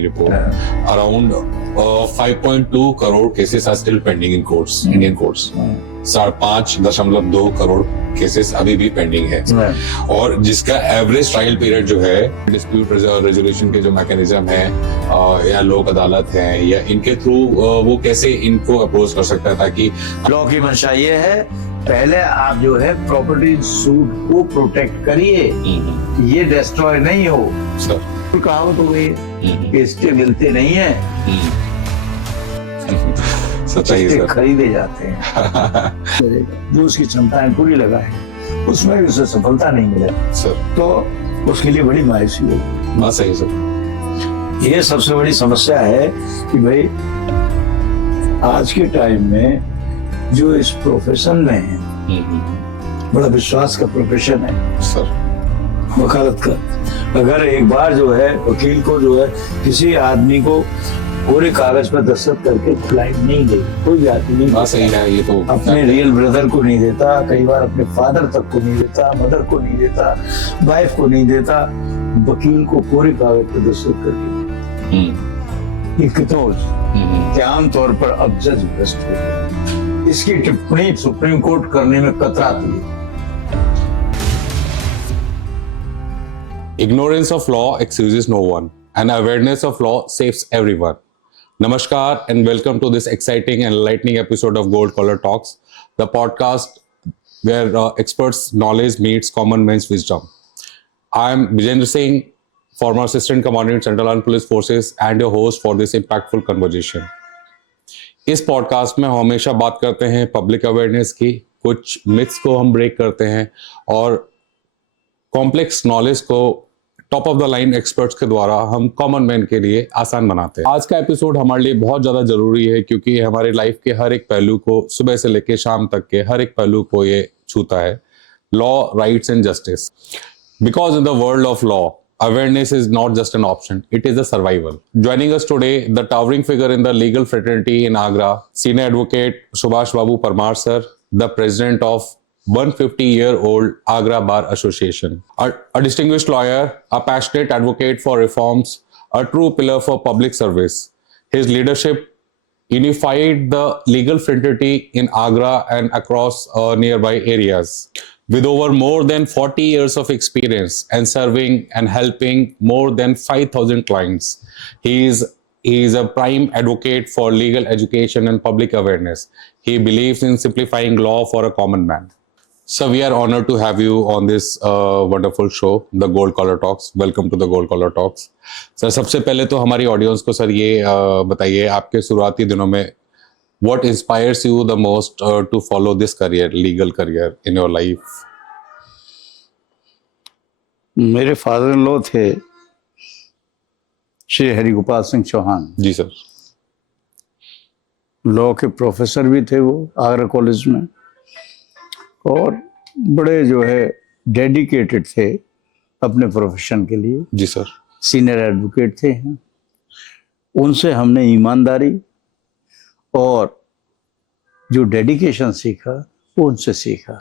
report, around 5.2 crore cases are still pending in courts, Indian courts. 5.2 crore cases अभी भी pending है, और जिसका एवरेज ट्रायल पीरियड जो है, डिस्प्यूट रेजोल्यूशन के जो मैकेनिज्म है या लोक अदालत है, या इनके थ्रू वो कैसे इनको अप्रोच कर सकता है, ताकि लॉ की मंशा ये है, पहले आप जो है प्रॉपर्टी सूट को प्रोटेक्ट करिए, ये डिस्ट्रॉय नहीं हो। सर कहावत हो गई, किस्ते मिलते नहीं है, सच्चाई सर, खरीदे जाते हैं। जो उसकी क्षमताएं पूरी लगाए, उसमें भी उसे सफलता नहीं मिले सर, तो उसके लिए बड़ी मायूसी होगी। बात सही सर। ये सबसे बड़ी समस्या है कि भाई आज के टाइम में जो इस प्रोफेशन में है, बड़ा विश्वास का प्रोफेशन है सर, वकालत का। अगर एक बार जो है वकील को जो है किसी आदमी को पूरे कागज पर दस्तखत करके क्लाइंट नहीं दे, कोई भी आदमी नहीं, सही है, ये तो अपने रियल ब्रदर को नहीं देता, कई बार अपने फादर तक को नहीं देता, मदर को नहीं देता, वाइफ को नहीं देता, वकील को पूरे कागज पर दस्तखत करके। ये कितना आमतौर पर अब जज भ्रष्ट हो गया। इसकी टिप्पणी सुप्रीम कोर्ट करने में कतराती है। Ignorance of law excuses no one, and awareness of law saves everyone. Namaskar and welcome to this exciting and enlightening episode of Gold Collar Talks, the podcast where experts' knowledge meets common man's wisdom. I am Vijendra Singh, former Assistant Commandant Central Armed Police Forces, and your host for this impactful conversation. इस podcast में हम हमेशा बात करते हैं public awareness की, कुछ myths को हम ब्रेक करते हैं और कॉम्प्लेक्स नॉलेज को top of the line experts के द्वारा हम कॉमन मैन के लिए आसान बनाते हैं। आज का एपिसोड हमारे लिए बहुत ज्यादा जरूरी है, क्योंकि ये हमारे लाइफ के हर एक पहलू को, सुबह से लेकर शाम तक के हर एक पहलू को ये छूता है। Law, rights and justice. Because in the world of law, awareness is not just an option, it is a survival. Joining us today, the towering figure in the legal fraternity in Agra, Senior Advocate Subhash Babu Parmar sir, the president of 150-year-old Agra Bar Association. A distinguished lawyer, a passionate advocate for reforms, a true pillar for public service. His leadership unified the legal fraternity in Agra and across nearby areas. With over more than 40 years of experience and serving and helping more than 5,000 clients, he is a prime advocate for legal education and public awareness. He believes in simplifying law for a common man. So we are honored to have you on this wonderful show, the Gold Collar Talks. Welcome to the Gold Collar Talks. Sir, सबसे पहले तो हमारी audience को sir ये बताइए, आपके शुरुआती दिनों में what inspires you the most to follow this career, legal career in your life? मेरे फादर इन लॉ थे श्री हरिगोपाल सिंह चौहान जी सर। लॉ के प्रोफेसर भी थे वो आगरा कॉलेज में, और बड़े जो है डेडिकेटेड थे अपने प्रोफेशन के लिए। जी सर। सीनियर एडवोकेट थे। उनसे हमने ईमानदारी और जो डेडिकेशन सीखा वो उनसे सीखा।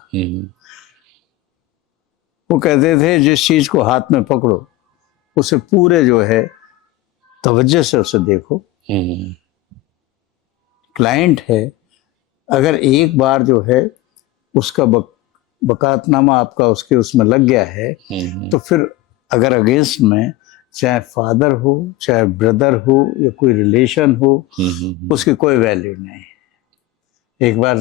वो कहते थे जिस चीज को हाथ में पकड़ो उसे पूरे जो है तवज्जो से उसे देखो। क्लाइंट है, अगर एक बार जो है उसका बकातनामा आपका उसके उसमें लग गया है, तो फिर अगर अगेंस्ट में चाहे फादर हो, चाहे ब्रदर हो, या कोई रिलेशन हो, उसकी कोई वैल्यू नहीं। एक बार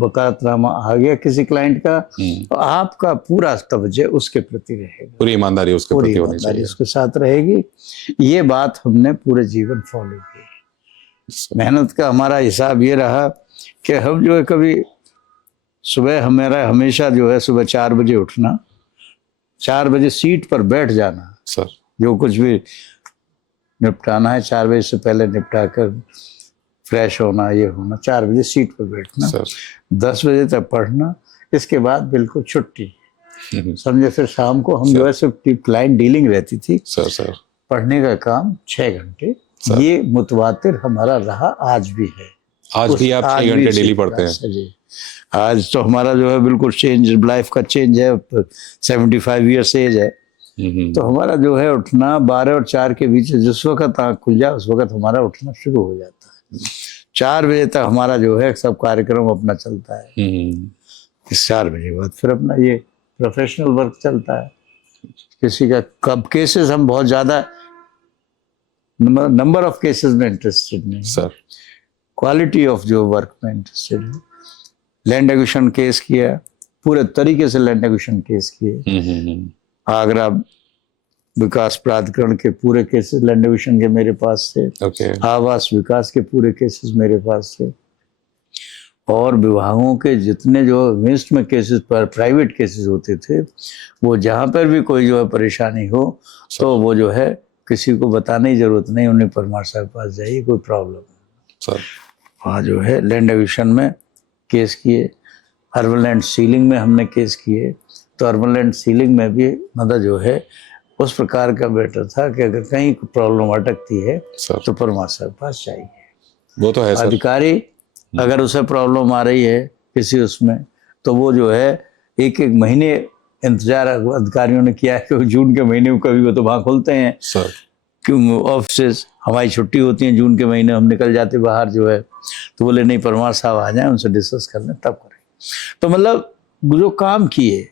बकातनामा आ गया किसी क्लाइंट का, तो आपका पूरा तवज्जो उसके प्रति रहेगा, पूरी ईमानदारी उसके प्रति होनी चाहिए, उसके साथ रहेगी। ये बात हमने पूरे जीवन फॉलो की। मेहनत का हमारा हिसाब ये रहा कि हम जो है कभी सुबह हमेशा जो है सुबह 4 बजे उठना, 4 बजे सीट पर बैठ जाना सर, जो कुछ भी निपटाना है 4 बजे से पहले निपटा कर फ्रेश होना, ये होना, 4 बजे सीट पर बैठना सर, 10 बजे तक पढ़ना, इसके बाद बिल्कुल छुट्टी। समझे, फिर शाम को हम जो है सिर्फ क्लाइंट डीलिंग रहती थी सर, पढ़ने का काम 6 घंटे। ये मुतवातिर हमारा रहा, आज भी है। आज भी आप 6 घंटे डेली पढ़ते हैं? आज तो हमारा जो है बिल्कुल चेंज, लाइफ का चेंज है। 75 ईयर्स एज है, तो हमारा जो है उठना 12 और 4 के बीच, जिस वक्त आँख खुल जाए उस वक्त हमारा उठना शुरू हो जाता है। 4 बजे तक हमारा जो है सब कार्यक्रम अपना चलता है। इस 4 बजे बाद फिर अपना ये प्रोफेशनल वर्क चलता है। किसी का कब केसेस, हम बहुत ज्यादा नंबर ऑफ केसेस में इंटरेस्टेड नहीं सर, क्वालिटी ऑफ जो वर्क में इंटरेस्टेड है। लैंड एक्विजिशन केस किया, पूरे तरीके से लैंड एक्विजिशन केस किए। आगरा विकास प्राधिकरण के पूरे केसेस लैंड एक्विजिशन के मेरे पास थे। आवास विकास के पूरे केसेस मेरे पास थे। और विभागों के जितने जो मिस्ट में केसेस पर प्राइवेट केसेस होते थे, वो जहाँ पर भी कोई जो है परेशानी हो तो वो जो है किसी को बताने की जरूरत नहीं, उन्हें परमार साहब के पास जाइए, कोई प्रॉब्लम सर। वहाँ जो है लैंड एक्विजिशन में केस किए। अर्बन लैंड सीलिंग में हमने केस किए, तो अर्बन लैंड सीलिंग में भी मतलब जो है उस प्रकार का बेटर था कि अगर कहीं प्रॉब्लम अटकती है सर, तो परमार साहब के पास चाहिए। वो तो है सर। अधिकारी अगर उसे प्रॉब्लम आ रही है किसी उसमें, तो वो जो है एक महीने इंतजार अधिकारियों ने किया है कि जून के महीने में कभी वो तो वहाँ खुलते हैं सर, क्यों ऑफिस, हमारी छुट्टी होती है जून के महीने, हम निकल जाते बाहर जो है, तो बोले नहीं परमार साहब आ जाएं, उनसे डिस्कस कर लें तब करें। तो मतलब जो काम किए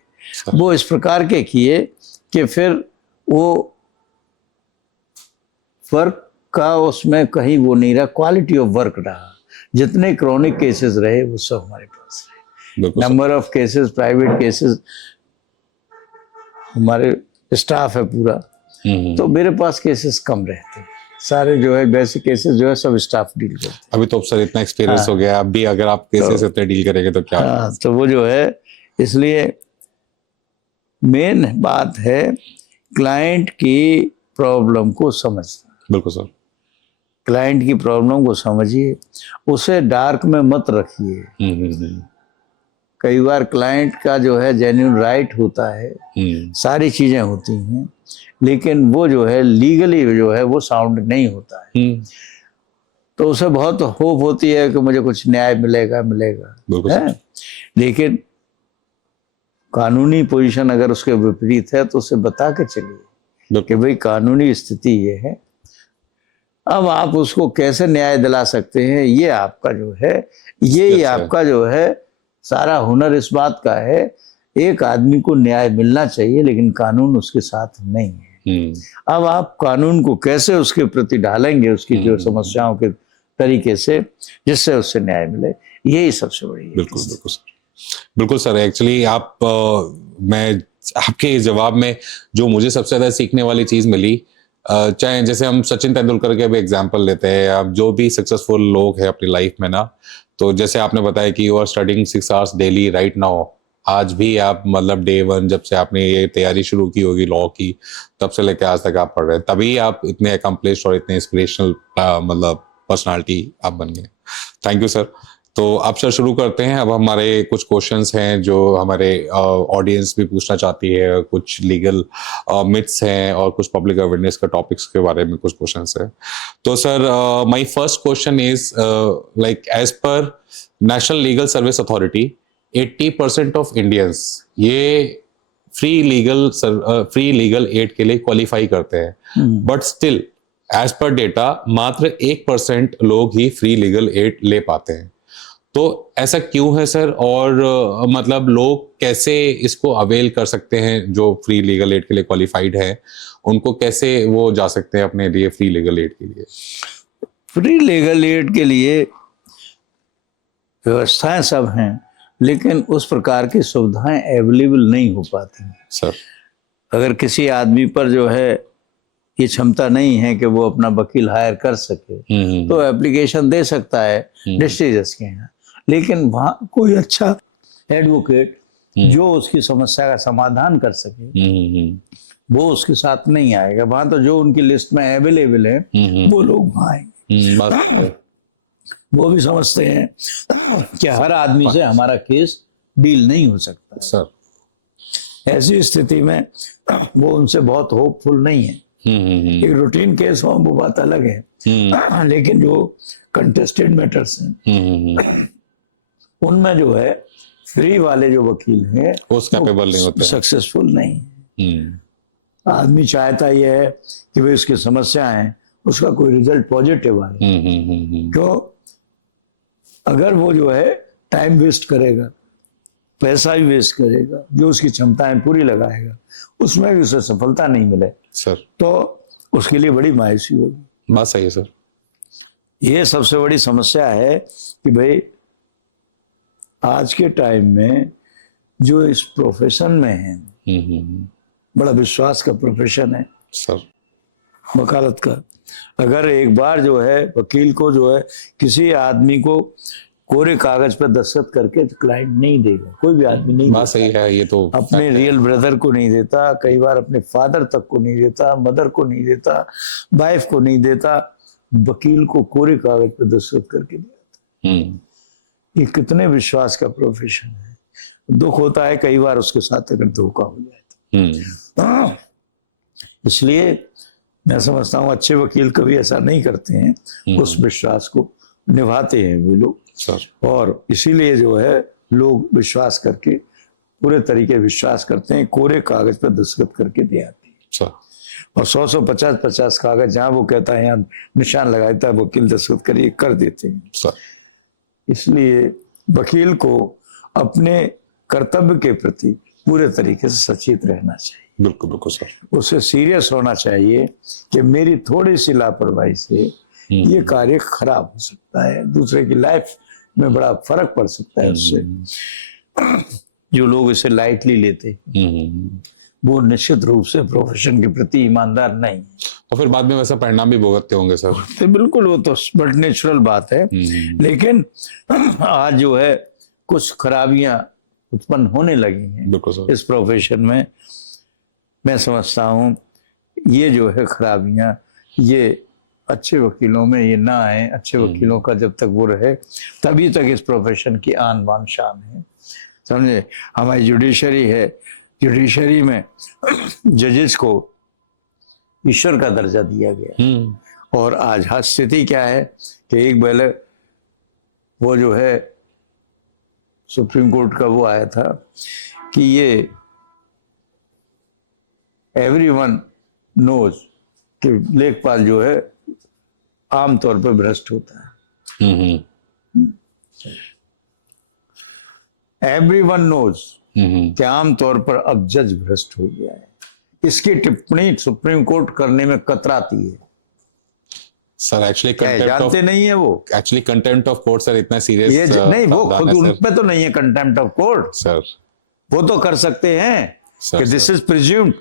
वो इस प्रकार के किए कि फिर वो वर्क का उसमें कहीं वो नहीं रहा, क्वालिटी ऑफ वर्क रहा। जितने क्रॉनिक केसेस रहे वो सब हमारे पास रहे। Number of cases, private cases, हमारे स्टाफ है पूरा, तो मेरे पास केसेस कम रहते हैं। सारे जो है वैसे केसेस जो है सब स्टाफ डील करते हैं। अभी तो सर इतना एक्सपीरियंस हो गया, अब भी अगर आप केसेस इतने डील करेंगे तो क्या। हाँ, तो वो जो है, इसलिए मेन बात है क्लाइंट की प्रॉब्लम को समझना। बिल्कुल सर। क्लाइंट की प्रॉब्लम को समझिए, उसे डार्क में मत रखिए। कई बार क्लाइंट का जो है जेन्युइन राइट होता है, सारी चीजें होती हैं, लेकिन वो जो है लीगली जो है वो साउंड नहीं होता है। तो उसे बहुत होप होती है कि मुझे कुछ न्याय मिलेगा है? लेकिन कानूनी पोजीशन अगर उसके विपरीत है तो उसे बता के चलिए कि भाई कानूनी स्थिति ये है। अब आप उसको कैसे न्याय दिला सकते हैं, ये आपका जो है, ये आपका जो है सारा हुनर इस बात का है। एक आदमी को न्याय मिलना चाहिए, लेकिन कानून उसके साथ नहीं है। अब आप कानून को कैसे उसके प्रति ढालेंगे, उसकी जो समस्याओं के तरीके से, जिससे उससे न्याय मिले, यही सबसे बड़ी है। बिल्कुल बिल्कुल सर, बिल्कुल सर। एक्चुअली आप मैं आपके इस जवाब में जो मुझे सबसे ज्यादा सीखने वाली चीज मिली, चाहे जैसे हम सचिन तेंदुलकर के भी एग्जांपल लेते हैं, आप जो भी सक्सेसफुल लोग हैं अपनी लाइफ में ना, तो जैसे आपने बताया कि you are studying 6 hours daily right now. आज भी आप मतलब डे 1 जब से आपने ये तैयारी शुरू की होगी लॉ की, तब से लेकर आज तक आप पढ़ रहे हैं, तभी आप इतने अकम्प्लिश्ड और इतने इंस्पिरेशनल मतलब पर्सनालिटी आप बन गए। Thank you sir. तो अब सर शुरू करते हैं। अब हमारे कुछ क्वेश्चंस हैं जो हमारे ऑडियंस भी पूछना चाहती है, कुछ लीगल मिथ्स हैं और कुछ पब्लिक अवेयरनेस के टॉपिक्स के बारे में कुछ क्वेश्चंस हैं। तो sir my first question is like as per national legal service authority 80% of Indians ये फ्री लीगल एड के लिए क्वालिफाई करते हैं, but still as per data मात्र 1% लोग ही फ्री लीगल एड ले पाते हैं। तो ऐसा क्यों है सर, और मतलब लोग कैसे इसको अवेल कर सकते हैं जो फ्री लीगल एड के लिए क्वालिफाइड है, उनको कैसे वो जा सकते हैं अपने लिए फ्री लीगल एड के लिए? फ्री लीगल एड के लिए व्यवस्थाएं सब हैं, लेकिन उस प्रकार की सुविधाएं अवेलेबल नहीं हो पाती हैं सर। अगर किसी आदमी पर जो है ये क्षमता नहीं है कि वो अपना वकील हायर कर सके, तो एप्लीकेशन दे सकता है डिस्ट्रिक्ट जज के यहाँ, लेकिन वहाँ कोई अच्छा एडवोकेट जो उसकी समस्या का समाधान कर सके वो उसके साथ नहीं आएगा। वहाँ तो जो उनकी लिस्ट में अवेलेबल है वो लोग वहाँ आएंगे। वो भी समझते हैं कि हर आदमी से हमारा केस डील नहीं हो सकता सर। ऐसी स्थिति में वो उनसे बहुत होपफुल नहीं है। एक रूटीन केस हो वो बात अलग है, लेकिन जो कंटेस्टेड मैटर्स हैं उनमें जो है फ्री वाले जो वकील हैं वो कैपेबल नहीं होते, सक्सेसफुल नहीं है। आदमी चाहता यह है कि भाई उसकी समस्या है उसका कोई रिजल्ट पॉजिटिव आए। क्यों? अगर वो जो है टाइम वेस्ट करेगा, पैसा भी वेस्ट करेगा, जो उसकी क्षमताएं पूरी लगाएगा, उसमें भी उसे सफलता नहीं मिले सर, तो उसके लिए बड़ी मायूसी होगी। बात सही है सर। ये सबसे बड़ी समस्या है कि भाई आज के टाइम में जो इस प्रोफेशन में है, बड़ा विश्वास का प्रोफेशन है सर, वकालत का। अगर एक बार जो है वकील को जो है किसी आदमी को कोरे कागज पर दस्तखत करके तो क्लाइंट नहीं देगा, कोई भी आदमी नहीं बात सही है। ये तो अपने रियल ब्रदर को नहीं देता, कई बार अपने फादर तक को नहीं देता, मदर को नहीं देता, वाइफ को नहीं देता, वकील को कोरे कागज पर दस्तखत करके दिया। ये कितने विश्वास का प्रोफेशन है। दुख होता है कई बार उसके साथ अगर धोखा हो जाए तो। इसलिए मैं समझता हूँ अच्छे वकील कभी ऐसा नहीं करते हैं, उस विश्वास को निभाते हैं वो लोग सर। और इसीलिए जो है लोग विश्वास करके पूरे तरीके विश्वास करते हैं, कोरे कागज पर दस्तखत करके दे आते हैं सर। और 100 50 कागज जहां वो कहता है यहाँ निशान लगा देता है वकील दस्तखत करिए कर देते हैं सर। इसलिए वकील को अपने कर्तव्य के प्रति पूरे तरीके से सचेत रहना चाहिए। बिल्कुल बिल्कुल सर। उसे सीरियस होना चाहिए कि मेरी थोड़ी सी लापरवाही से ये कार्य खराब हो सकता है, दूसरे की लाइफ में बड़ा फर्क पड़ सकता है उससे। जो लोग इसे लाइटली लेते वो निश्चित रूप से प्रोफेशन के प्रति ईमानदार नहीं। और फिर बाद में वैसा परिणाम भी भुगतते होंगे सर। तो बिल्कुल वो तो बड़ नेचुरल बात है, लेकिन आज जो है कुछ खराबियां उत्पन्न होने लगी हैं बिल्कुल सर। इस प्रोफेशन में। मैं समझता हूँ ये जो है खराबियां ये अच्छे वकीलों में ये ना आए। अच्छे वकीलों का जब तक वो रहे तभी तक इस प्रोफेशन की आन बान शान है, समझे। हमारी जुडिशरी है, जुडिशरी में जजेस को ईश्वर का दर्जा दिया गया। और आज हर स्थिति क्या है कि एक पहले वो जो है सुप्रीम कोर्ट का वो आया था कि ये एवरीवन नोज कि लेखपाल जो है आमतौर पर भ्रष्ट होता है। एवरीवन नोज कि आमतौर पर अब जज भ्रष्ट हो गया है। इसकी टिप्पणी सुप्रीम कोर्ट करने में कतराती है सर। एक्चुअली जानते नहीं है वो। Actually contempt of court sir इतना सीरियस ये नहीं, वो खुद उन पे तो नहीं है कंटेम्प्ट ऑफ कोर्ट सर। वो तो कर सकते हैं कि दिस इज प्रिज्यूम्ड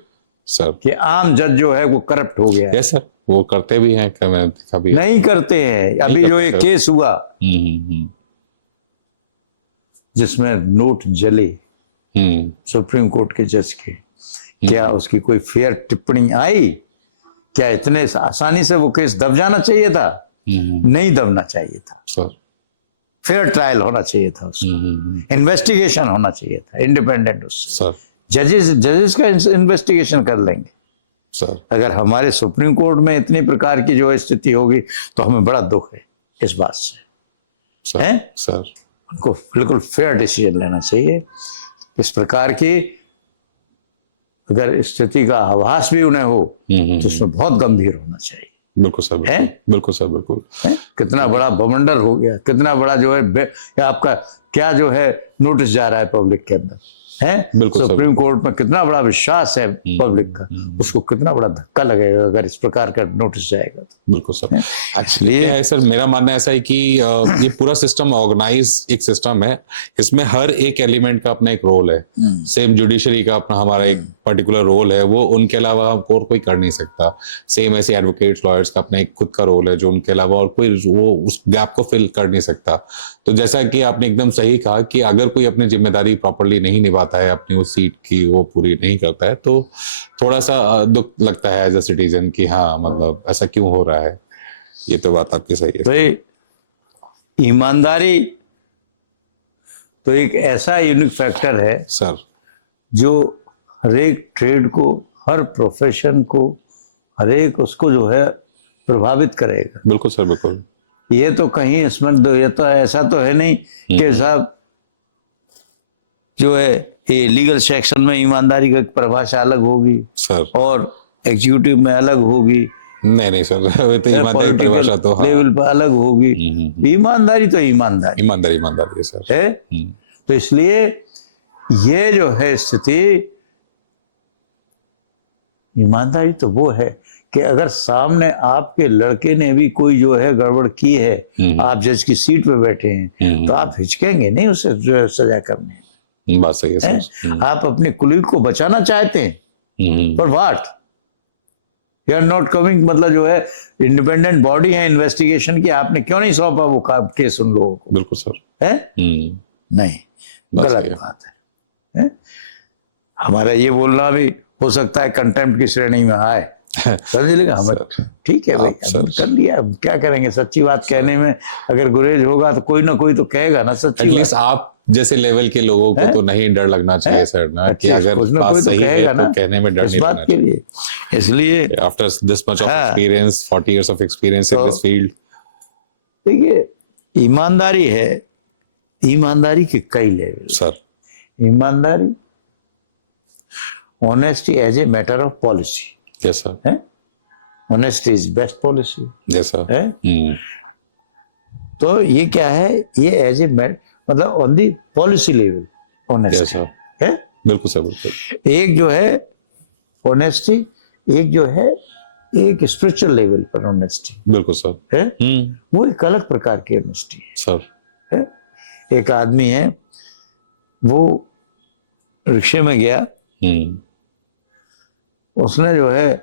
सर कि आम जज जो है वो करप्ट हो गया है। यस सर, वो करते भी हैं, मैंने देखा भी है। नहीं करते हैं। अभी जो एक केस हुआ जिसमें नोट जले सुप्रीम कोर्ट के जज के, क्या उसकी कोई फेयर टिप्पणी आई? क्या इतने आसानी से वो केस दब जाना चाहिए था? नहीं दबना चाहिए था सर। फेयर ट्रायल होना चाहिए था उसका, इन्वेस्टिगेशन होना चाहिए था इंडिपेंडेंट उससे। सर जजेस का इन्वेस्टिगेशन कर लेंगे सर। अगर हमारे सुप्रीम कोर्ट में इतनी प्रकार की जो स्थिति होगी तो हमें बड़ा दुख है इस बात से। सर हैं? सर उनको बिल्कुल फेयर डिसीजन लेना चाहिए। इस प्रकार की अगर स्थिति का आभास भी उन्हें हो तो उसमें बहुत गंभीर होना चाहिए। बिल्कुल सर। बिल्कुल सर। बिल्कुल। कितना बड़ा बवंडर हो गया, कितना बड़ा जो है आपका क्या जो है नोटिस जा रहा है पब्लिक के अंदर है। सुप्रीम कोर्ट में कितना बड़ा विश्वास है पब्लिक का, उसको कितना बड़ा धक्का लगेगा अगर इस प्रकार का नोटिस जाएगा तो। बिल्कुल सर। इसलिए है सर, मेरा मानना ऐसा है कि ये पूरा सिस्टम ऑर्गेनाइज एक सिस्टम है, इसमें हर एक एलिमेंट का अपना एक रोल है। सेम जुडिशरी का अपना हमारा एक पर्टिकुलर रोल है, वो उनके अलावा और कोई कर नहीं सकता। सेम ऐसे एडवोकेट्स लॉयर्स का अपना एक खुद का रोल है जो उनके अलावा और कोई वो उस गैप को फिल कर नहीं सकता। तो जैसा कि आपने एकदम सही कहा कि अगर कोई अपनी जिम्मेदारी प्रॉपरली नहीं निभाता है, अपनी उस सीट की वो पूरी नहीं करता है, तो थोड़ा सा दुख लगता है एज अ सिटीजन कि हाँ मतलब ऐसा क्यों हो रहा है। ये तो बात आपकी सही है भाई। ईमानदारी तो एक ऐसा यूनिक फैक्टर है सर जो हर एक ट्रेड को, हर प्रोफेशन को, हर एक उसको जो है प्रभावित करेगा। बिल्कुल सर। बिल्कुल। ये तो कहीं इसमें ये तो ऐसा तो है नहीं कि साहब जो है ये लीगल सेक्शन में ईमानदारी की परिभाषा अलग होगी, सर और एग्जीक्यूटिव में अलग होगी, नहीं नहीं सर, वो तो ईमानदारी की परिभाषा तो हाँ, लेवल पर अलग होगी। ईमानदारी तो ईमानदारी ईमानदारी ईमानदारी है सर। है। तो इसलिए ये जो है स्थिति, ईमानदारी तो वो है कि अगर सामने आपके लड़के ने भी कोई जो है गड़बड़ की है, आप जज की सीट पे बैठे हैं, तो आप हिचकेंगे नहीं उसे जो है सजा करने। बात सही है सर। आप अपने कुलीग को बचाना चाहते हैं, पर what, you are not coming, मतलब जो है इंडिपेंडेंट बॉडी है इन्वेस्टिगेशन की, आपने क्यों नहीं सौंपा वो केस उन लोगों को? बिल्कुल सर। है नहीं, गलत बात है। हमारा ये बोलना भी हो सकता है कंटेम्प्ट की श्रेणी में आए, समझ लेगा हमें, ठीक है भाई, अब कर लिया, अब क्या करेंगे। सच्ची बात कहने में अगर गुरेज होगा तो कोई ना कोई तो कहेगा ना सच्ची एटलीस्ट आप जैसे लेवल के लोगों को तो नहीं डर लगना चाहिए सर ना, कि अगर बात सही है तो कहने में डर नहीं लगना के लिए। इसलिए after this much of experience, 40 years of experience in this field, देखिए ईमानदारी है, ईमानदारी के कई लेवल सर। ईमानदारी, honesty as a matter of policy, yes sir. Honesty is best policy, yes sir. है। तो ये क्या है, ये एज ए मतलब on the policy level honesty है। बिल्कुल सर, बिल्कुल। एक जो है ऑनेस्टी, एक जो है एक स्पिरिचुअल लेवल पर ऑनेस्टी, बिल्कुल सर है। वो एक अलग प्रकार की ऑनेस्टी है सर। है। एक आदमी है, वो रिक्शे में गया, उसने जो है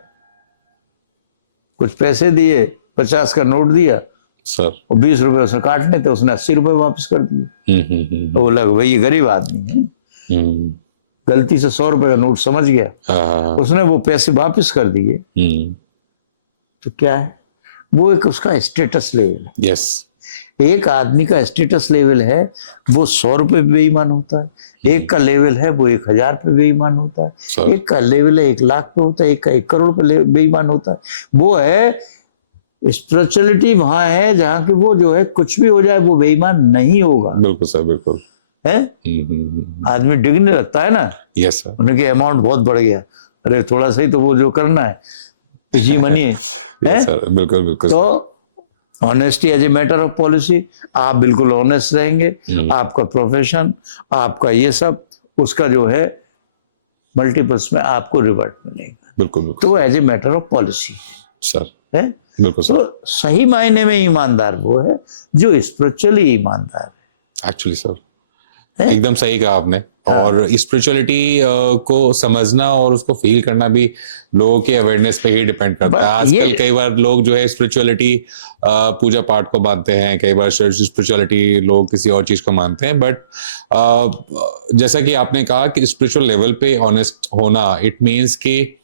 कुछ पैसे दिए, 50 का नोट दिया सर, और 20 रुपए उसने काटने थे, उसने 80 रुपए वापस कर दिए। तो वो लगा भाई ये गरीब आदमी है, गलती से 100 रुपए का नोट समझ गया, उसने वो पैसे वापस कर दिए। तो क्या है, वो एक उसका स्टेटस लेवल है। यस। एक आदमी का स्टेटस लेवल है, वो 100 रुपए पे बेईमान होता है, एक का लेवल है वो 1000 पे बेईमान होता है, एक का लेवल है 1 लाख पे होता है, एक का 1 करोड़ पे बेईमान होता है। वो है स्पिरिचुअलिटी, वहां है जहां कि वो जो है कुछ भी हो जाए वो बेईमान नहीं होगा। बिल्कुल सर, बिल्कुल है। आदमी डिगने लगता है ना। Yes sir. उनके अमाउंट बहुत बढ़ गया, अरे थोड़ा सा ही तो वो जो करना है, पिछी मनी है। सर, बिल्कुल बिल्कुल। तो honesty as a matter of policy, आप बिल्कुल ऑनेस्ट रहेंगे, आपका प्रोफेशन, आपका ये सब, उसका जो है मल्टीपल्स में आपको रिवर्ट मिलेगा। बिल्कुल बिल्कुल। तो as a matter of policy sir है। बिल्कुल सर। तो सही मायने में ईमानदार वो है जो स्पिरिचुअली ईमानदार है। एक्चुअली सर एकदम सही कहा आपने। और स्पिरिचुअलिटी को समझना और उसको फील करना भी लोगों के अवेयरनेस पे ही डिपेंड करता है। आजकल कई बार लोग जो है स्पिरिचुअलिटी पूजा पाठ को मानते हैं, कई बार स्पिरिचुअलिटी लोग किसी और चीज को मानते हैं, बट जैसा कि आपने कहा कि स्पिरिचुअल लेवल पे ऑनेस्ट होना, इट मीन्स कि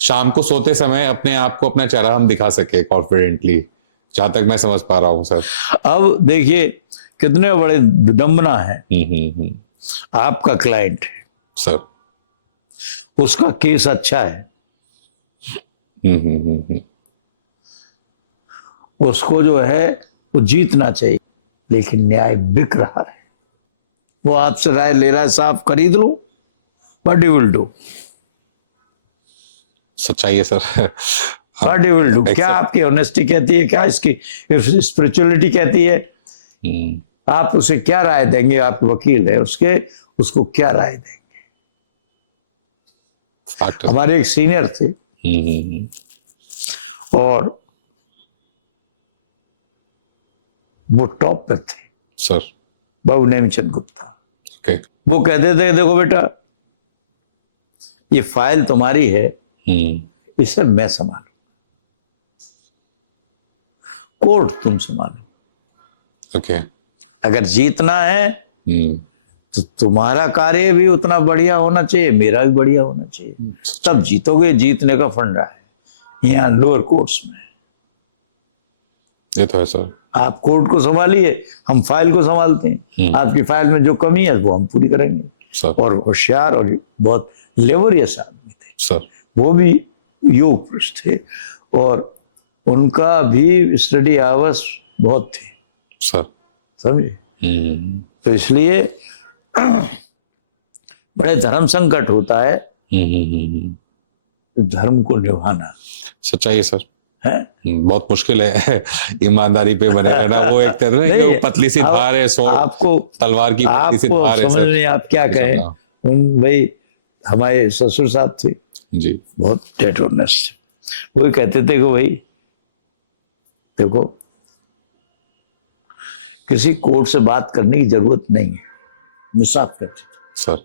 शाम को सोते समय अपने आप को अपना चेहरा हम दिखा सके कॉन्फिडेंटली, जहां तक मैं समझ पा रहा हूँ सर। अब देखिए कितने बड़े विडंबना है। आपका क्लाइंट है सर, उसका केस अच्छा है, उसको जो है वो जीतना चाहिए, लेकिन न्याय बिक रहा है। वो आपसे राय ले रहा है, साफ खरीद लो, व्हाट यू विल डू? सच्चाई है sir. What you will do? क्या आपकी ऑनेस्टी कहती है, क्या इसकी स्पिरिचुअलिटी कहती है? आप उसे क्या राय देंगे? आप वकील है उसके, उसको क्या राय देंगे? हमारे एक सीनियर थे और वो टॉप पर थे सर, बाबू नेमचंद गुप्ता। okay. वो कहते थे देखो बेटा, ये फाइल तुम्हारी है, इसे मैं संभालू, कोर्ट तुम संभालो। okay. अगर जीतना है तो तुम्हारा कार्य भी उतना बढ़िया होना चाहिए, मेरा भी बढ़िया होना चाहिए, तब जीतोगे। जीतने का फंडा है यहाँ लोअर कोर्ट्स में। ये तो है सर। आप कोर्ट को संभालिए, हम फाइल को संभालते हैं। आपकी फाइल में जो कमी है वो हम पूरी करेंगे सर। और होशियार और बहुत लेबोरियस आदमी थे सर, वो भी योग पुरुष थे और उनका भी स्टडी आवर्स बहुत थे सर, समझे। तो इसलिए बड़े धर्म संकट होता है धर्म को निभाना सच्चाई है सर। है। बहुत मुश्किल है ईमानदारी पे बने रहना। वो एक तरह ना नहीं, कि पतली सी अब धार है, स्वord, आपको तलवार की पतली सी आपको धार है समझ सर। नहीं, आप क्या कहें। भाई हमारे ससुर साहब थे, जी बहुत डेड ऑनेस्ट थे। वो कहते थे कि भाई देखो, किसी कोर्ट से बात करने की जरूरत नहीं है, मुसाफ कहते थे। सर।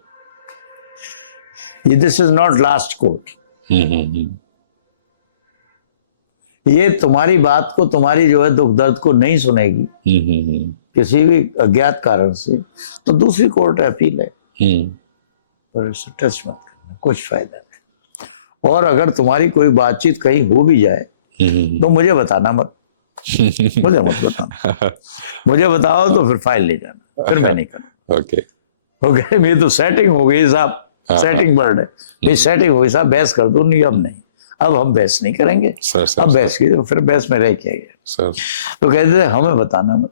ये this is not last court. ये तुम्हारी बात को, तुम्हारी जो है दुख दर्द को नहीं सुनेगी किसी भी अज्ञात कारण से, तो दूसरी कोर्ट अपील है, पर इसे टच मत करना, कुछ फायदा नहीं। और अगर तुम्हारी कोई बातचीत कहीं हो भी जाए तो मुझे बताना मत, मुझे मत बताना। मुझे बताओ तो फिर फाइल ले जाना, फिर मैं नहीं करना। ओके ओके, मेरी तो सेटिंग हो गई साहब, सेटिंग वर्ड है, मेरी सेटिंग हो गई साहब, बहस कर दो। नहीं, अब नहीं, अब हम बहस नहीं करेंगे। सर अब बहस की, फिर बहस में रह क्या गया। सर तो कहते थे हमें बताना मत,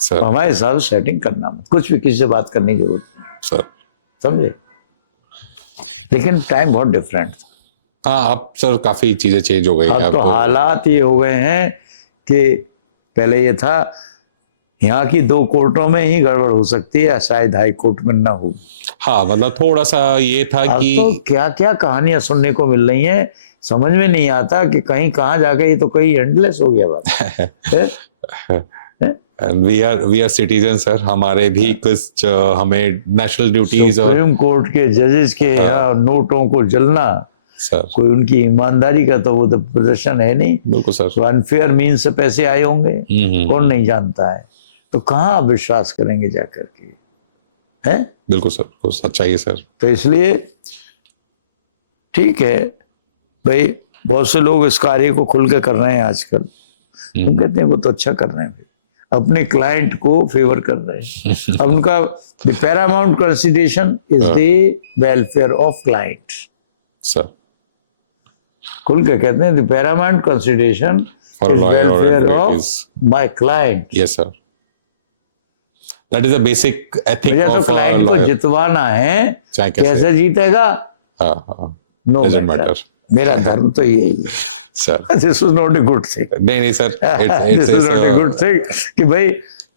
सर हमारे हिसाब से सेटिंग करना मत, कुछ भी किसी से बात करने की जरूरत नहीं, सर। समझे। लेकिन टाइम बहुत डिफरेंट था। हाँ, अब सर काफी चीजें चेंज हो गई हैं। अब तो हालात ये हो गए हैं कि पहले ये था यहाँ की 2 कोर्टों में ही गड़बड़ हो सकती है, शायद हाई कोर्ट में ना हो। हाँ, मतलब थोड़ा सा ये था अब कि तो क्या क्या कहानियां सुनने को मिल रही हैं, समझ में नहीं आता कि कहीं कहाँ जाके ये तो कहीं एंडलेस हो गया बात। वी आर सिटीजन सर, हमारे भी कुछ हमें नेशनल ड्यूटीज और सुप्रीम कोर्ट के जजेस के यहाँ नोटों को जलना, सर कोई उनकी ईमानदारी का तो वो तो प्रदर्शन है नहीं। बिल्कुल सर। अनफेयर मीन से पैसे आए होंगे, कौन नहीं जानता है। तो कहाँ आप विश्वास करेंगे जाकर के, हैं? बिल्कुल सर, बिल्कुल सच्चाई है सर। तो इसलिए ठीक है भाई, बहुत से लोग इस कार्य को खुल के कर रहे हैं आजकल। तुम कहते हैं वो तो अच्छा कर रहे हैं, अपने क्लाइंट को फेवर कर रहे हैं। अब उनका the Paramount consideration is the welfare of client. Sir खुल के कहते हैं the Paramount consideration For is lawyer or welfare advocate of is- my client. Yes sir, that is a basic ethic मुझे तो ऑफ क्लाइंट को जितवाना है, चाहे कैसे। कैसे जीतेगा हाँ, नो doesn't मैटर। matter। मेरा धर्म तो यही है। Sir this is not a good thing, नहीं sir, this is not a good thing कि भाई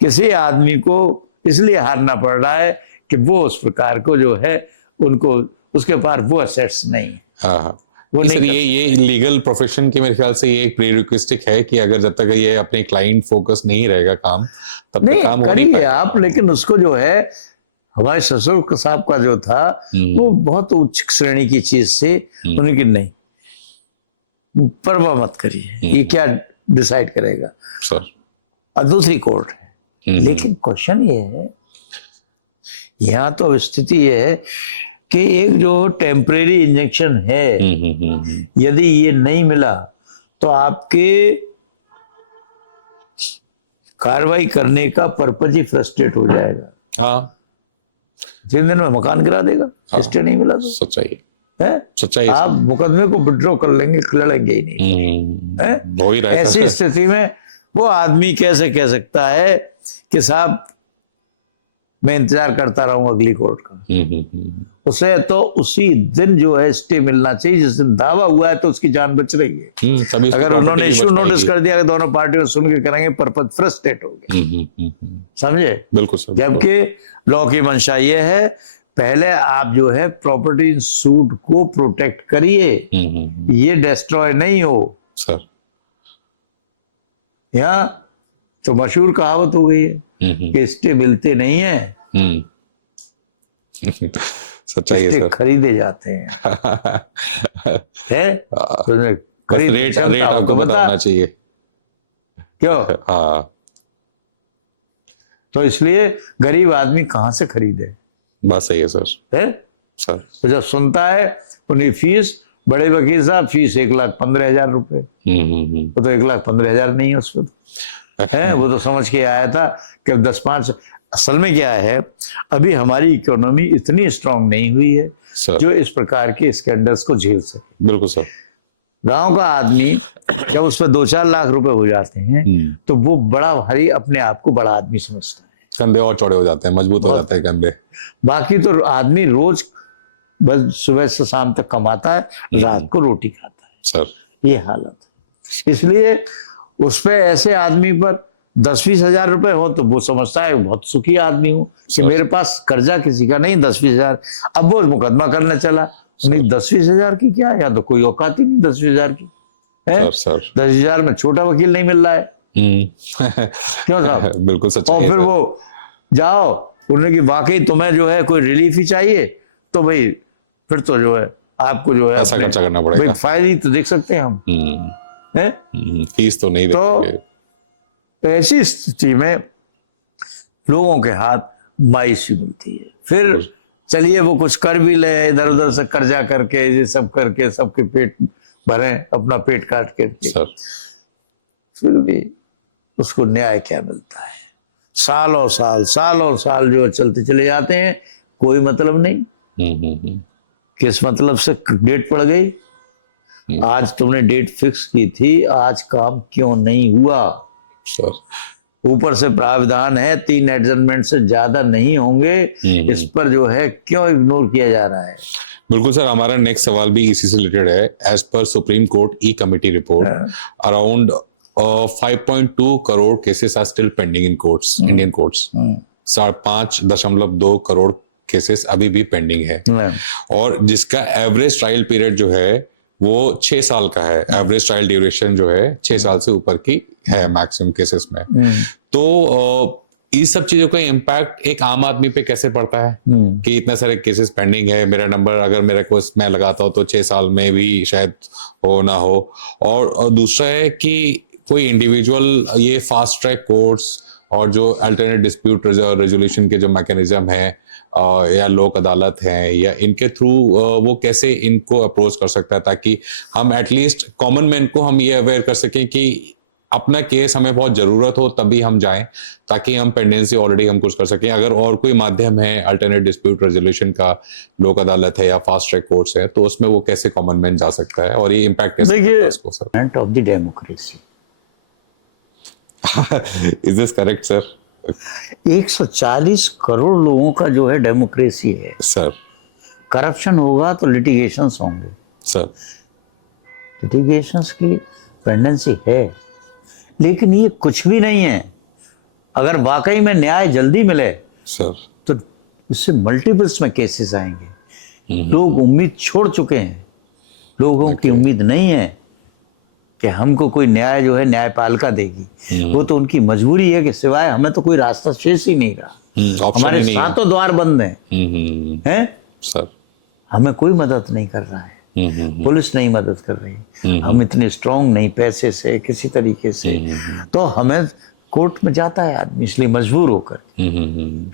किसी आदमी को इसलिए हारना पड़ रहा है कि वो उस प्रकार को जो है, उनको उसके पास वो असेट्स नहीं है। हाँ वो सर, नहीं ये लीगल प्रोफेशन की मेरे ख्याल से ये एक प्रीरिक्विजिट है कि अगर जब तक ये अपने क्लाइंट फोकस नहीं रहेगा काम, तब तक नहीं काम हो नहीं करिए पाएगा। आप, लेकिन उसको जो है, हमारे ससुर साहब का जो था वो बहुत उच्च श्रेणी की चीज से, उनकी नहीं परवाह मत करिए, ये क्या डिसाइड करेगा, सर और दूसरी कोर्ट है। लेकिन क्वेश्चन ये है, यहाँ तो स्थिति ये है कि एक जो टेम्परेरी इंजेक्शन है, यदि ये नहीं मिला तो आपके कार्रवाई करने का पर्पज ही फ्रस्ट्रेट हो जाएगा। हाँ, 3 दिन में मकान गिरा देगा, स्टे नहीं मिला तो, सच्चाई है? सच्चाई आप मुकदमे को विड्रॉ कर लेंगे, लड़ेंगे ही नहीं, है? हो ही रहा है ऐसी सर। स्थिति में वो आदमी कैसे कह सकता है कि साहब मैं इंतजार करता रहूंगा अगली कोर्ट का। उसे तो उसी दिन जो है स्टे मिलना चाहिए, जिस दिन दावा हुआ है तो उसकी जान बच रही है। तभी उसकी अगर उन्होंने property इशू बच नोटिस पाएगी। कर दिया कि दोनों पार्टियों सुन के करेंगे, पर्पज फ्रस्ट्रेट हो गया, समझे। बिल्कुल सर। जबकि लॉ की मंशा ये है, पहले आप जो है प्रॉपर्टी सूट को प्रोटेक्ट करिए, ये डिस्ट्रॉय नहीं हो। सर यहाँ तो मशहूर कहावत हो गई है कि स्टे मिलते नहीं है, सच्चाई है स्टे सर। खरीदे जाते हैं, है? तो खरीद रेट क्षमता हो आपको तो पता बता, होना चाहिए। क्यों? हाँ, तो इसलिए गरीब आदमी कहाँ से खरीदे, बात सही है सर। है? सर तो जब सुनता है उनकी फीस, बड़े वकील साहब फीस 1,15,000 रुपए, वो तो 1,15,000 नहीं है उस पर, है? वो तो समझ के आया था कि 10-5। असल में क्या है, अभी हमारी इकोनॉमी इतनी स्ट्रांग नहीं हुई है सर। जो इस प्रकार के स्कैंडल्स को झेल सके। बिल्कुल सर। गांव का आदमी जब उस पर 2-4 लाख रुपए हो जाते हैं तो वो बड़ा भारी अपने आप को बड़ा आदमी समझता है। कंधे और चौड़े हो जाते हैं, मजबूत हो जाते हैं कंधे। बाकी तो आदमी रोज बस सुबह से शाम तक कमाता है, रात को रोटी खाता है। सर ये हालत है। इसलिए उस पे ऐसे आदमी पर 10-20 हजार रुपए हो तो वो समझता है बहुत सुखी आदमी हूँ कि मेरे पास कर्जा किसी का नहीं 10-20 हजार। अब वो मुकदमा करने चला, नहीं 10-20 हजार की क्या, या तो कोई औकात ही नहीं 10-20 हजार की है। सर 10 हजार में छोटा वकील नहीं मिल रहा है, क्यों साहब? बिल्कुल सच्चाई और है फिर सर। वो जाओ उन्होंने कि वाकई तुम्हें जो है कोई रिलीफ ही चाहिए, तो भाई फिर तो जो है आपको जो है ऐसा अपने- खर्चा करना पड़ेगा। भाई फाइल ही तो देख सकते हैं हम, हैं? फीस तो नहीं तो देंगे। ऐसी स्थिति में लोगों के हाथ मायूसी मिलती है। फिर चलिए वो कुछ कर भी ले, इधर उधर से कर्जा करके ये सब करके सबके पेट भरे, अपना पेट काट करके, सर फिर भी उसको न्याय क्या मिलता है? सालों साल जो चलते चले जाते हैं, कोई मतलब नहीं। किस मतलब से डेट पड़ गई? आज तुमने डेट फिक्स की थी, आज काम क्यों नहीं हुआ? सर ऊपर से प्रावधान है 3 एडजमेंट से ज्यादा नहीं होंगे, इस पर जो है क्यों इग्नोर किया जा रहा है? बिल्कुल सर, हमारा नेक्स्ट सवाल भी इसी से रिलेटेड है। As per supreme court e committee report, around 5.2 crore cases are still pending in courts, Indian courts. 5.2 crore cases अभी भी पेंडिंग है, और जिसका एवरेज ट्रायल पीरियड जो है वो 6 साल का है। एवरेज ट्रायल ड्यूरेशन जो है 6 साल से ऊपर की है मैक्सिमम केसेस में। तो इस सब चीजों का इम्पैक्ट एक आम आदमी पे कैसे पड़ता है कि इतने सारे केसेस पेंडिंग है, मेरा नंबर अगर मेरे को मैं लगाता हूँ तो 6 साल में भी शायद हो ना हो। और दूसरा है कि कोई इंडिविजुअल ये फास्ट ट्रैक कोर्ट्स और जो अल्टरनेट डिस्प्यूट रेजोल्यूशन के जो मैकेनिज्म है या लोक अदालत है, या इनके थ्रू वो कैसे इनको अप्रोच कर सकता है, ताकि हम एटलीस्ट कॉमन मैन को हम ये अवेयर कर सकें कि अपना केस हमें बहुत जरूरत हो तभी हम जाएं, ताकि हम पेंडेंसी ऑलरेडी हम कुछ कर सकें। अगर और कोई माध्यम है अल्टरनेट डिस्प्यूट रेजोल्यूशन का, लोक अदालत है या फास्ट ट्रैक कोर्ट्स है, तो उसमें वो कैसे कॉमन मैन जा सकता है और ये इम्पैक्ट कैसे करता है उसको sir? Of the democracy. Is this correct sir? 140 crore लोगों का जो है डेमोक्रेसी है सर। करप्शन होगा तो लिटिगेशंस होंगे, सर लिटिगेशंस की पेंडेंसी है, लेकिन ये कुछ भी नहीं है। अगर वाकई में न्याय जल्दी मिले सर तो इससे मल्टीपल्स में केसेस आएंगे। लोग उम्मीद छोड़ चुके हैं, लोगों की उम्मीद नहीं है कि हमको कोई न्याय जो है न्यायपालिका देगी। वो तो उनकी मजबूरी है कि सिवाय हमें तो कोई रास्ता शेष ही नहीं रहा, हमारे सातों द्वार बंद हैं सर, हमें कोई मदद नहीं कर रहा है, पुलिस नहीं मदद कर रही, हम इतने स्ट्रांग नहीं पैसे से किसी तरीके से, तो हमें कोर्ट में जाता है आदमी इसलिए मजबूर होकर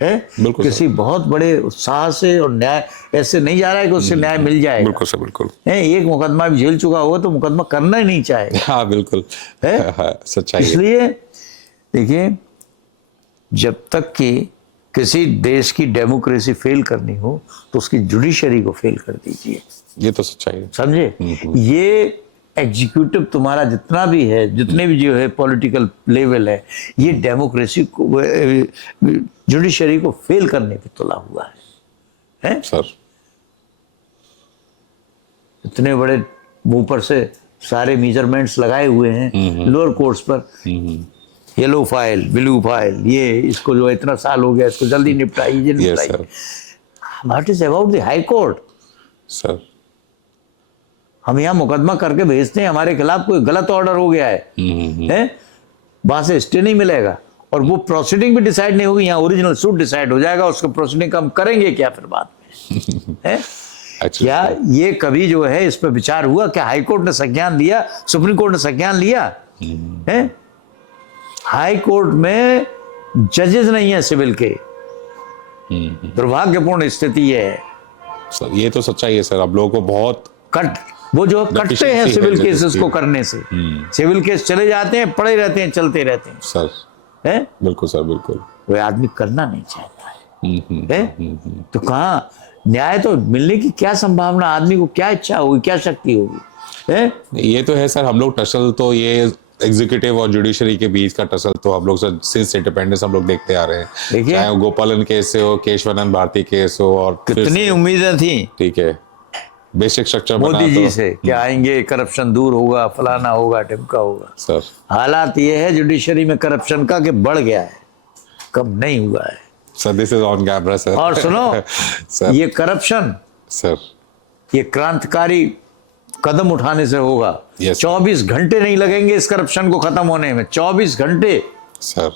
है। किसी बहुत बड़े उत्साह से और न्याय ऐसे नहीं जा रहा है कि उससे न्याय मिल जाएगा। बिल्कुल सर, बिल्कुल है, एक मुकदमा भी झेल चुका होगा तो मुकदमा करना ही नहीं चाहेगा। हाँ बिल्कुल है, सच्चाई। इसलिए देखिए, जब तक कि किसी देश की डेमोक्रेसी फेल करनी हो तो उसकी जुडिशरी को फेल कर दीजिए। ये तो सच्चाई है, समझे? ये एग्जीक्यूटिव तुम्हारा जितना भी है, जितने भी जो है पॉलिटिकल लेवल है, ये डेमोक्रेसी को, जुडिशरी को फेल करने पे तुला हुआ है सर। इतने बड़े ऊपर से सारे मेजरमेंट्स लगाए हुए हैं लोअर कोर्ट्स पर, येलो फाइल, ब्लू फाइल, ये इसको जो इतना साल हो गया इसको जल्दी निपटाइए, निपटाइए। What is about the high court? Sir हम यहाँ मुकदमा करके भेजते हैं, हमारे खिलाफ कोई गलत ऑर्डर हो गया है, वहां से स्टे नहीं मिलेगा और वो प्रोसीडिंग भी डिसाइड नहीं होगी, यहाँ ओरिजिनल सूट डिसाइड हो जाएगा, उसका प्रोसीडिंग का हम करेंगे क्या फिर बाद में? है क्या ये कभी जो है इस पर विचार हुआ? क्या हाई कोर्ट ने संज्ञान लिया, सुप्रीम कोर्ट ने संज्ञान लिया है? हाई कोर्ट में जजेस नहीं है सिविल के, दुर्भाग्यपूर्ण स्थिति है सर। ये तो सच्चाई है सर, अब लोगों को बहुत वो जो कटते हैं सिविल केसेस को करने से, सिविल केस चले जाते हैं, पड़े रहते हैं, चलते रहते हैं सर। है बिल्कुल सर, बिल्कुल। वो आदमी करना नहीं चाहता है, तो कहाँ न्याय तो मिलने की क्या संभावना? आदमी को क्या इच्छा होगी, क्या शक्ति होगी? है ये तो है सर, हम लोग टसल तो ये एग्जीक्यूटिव और जुडिशरी के बीच का टसल तो हम लोग सिंस इंडिपेंडेंस हम लोग देखते आ रहे हैं, देखिए चाहे वो गोपालन केस से हो, केशवानंद भारती केस हो, और फिर कितनी उम्मीदें थी ठीक है बेसिक स्ट्रक्चर बना मोदी जी तो से कि आएंगे, करप्शन दूर होगा, फलाना होगा, टिमका होगा। सर हालात ये है जुडिशरी में करप्शन का कि बढ़ गया है, कम नहीं हुआ है। Sir this is on camera sir. और सुनो सर ये करप्शन, सर ये क्रांतिकारी कदम उठाने से होगा। Yes, 24 घंटे नहीं लगेंगे इस करप्शन को खत्म होने में, 24 घंटे। सर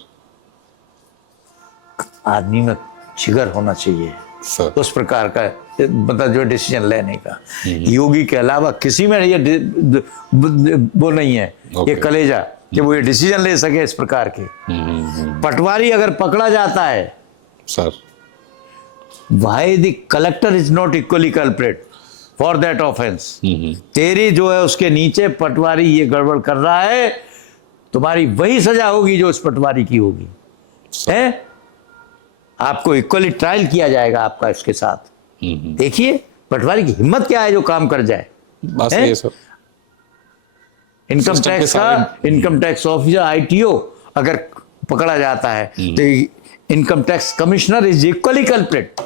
आदमी में जिगर होना चाहिए सर उस प्रकार का, मतलब जो डिसीजन लेने का। योगी के अलावा किसी में ये वो नहीं है, ये कलेजा कि वो ये डिसीजन ले सके इस प्रकार के। पटवारी अगर पकड़ा जाता है, sir why the collector is not equally culprit for that offence. तेरी जो है उसके नीचे पटवारी ये गड़बड़ कर रहा है, तुम्हारी वही सजा होगी जो उस पटवारी की होगी, है? आपको इक्वली ट्रायल किया जाएगा आपका इसके साथ। देखिए पटवारी की हिम्मत क्या है जो काम कर जाए। बस ये सर इनकम System के टैक्स का, सारे- इनकम टैक्स ऑफिसर आईटीओ अगर पकड़ा जाता है तो income tax commissioner is equally culprit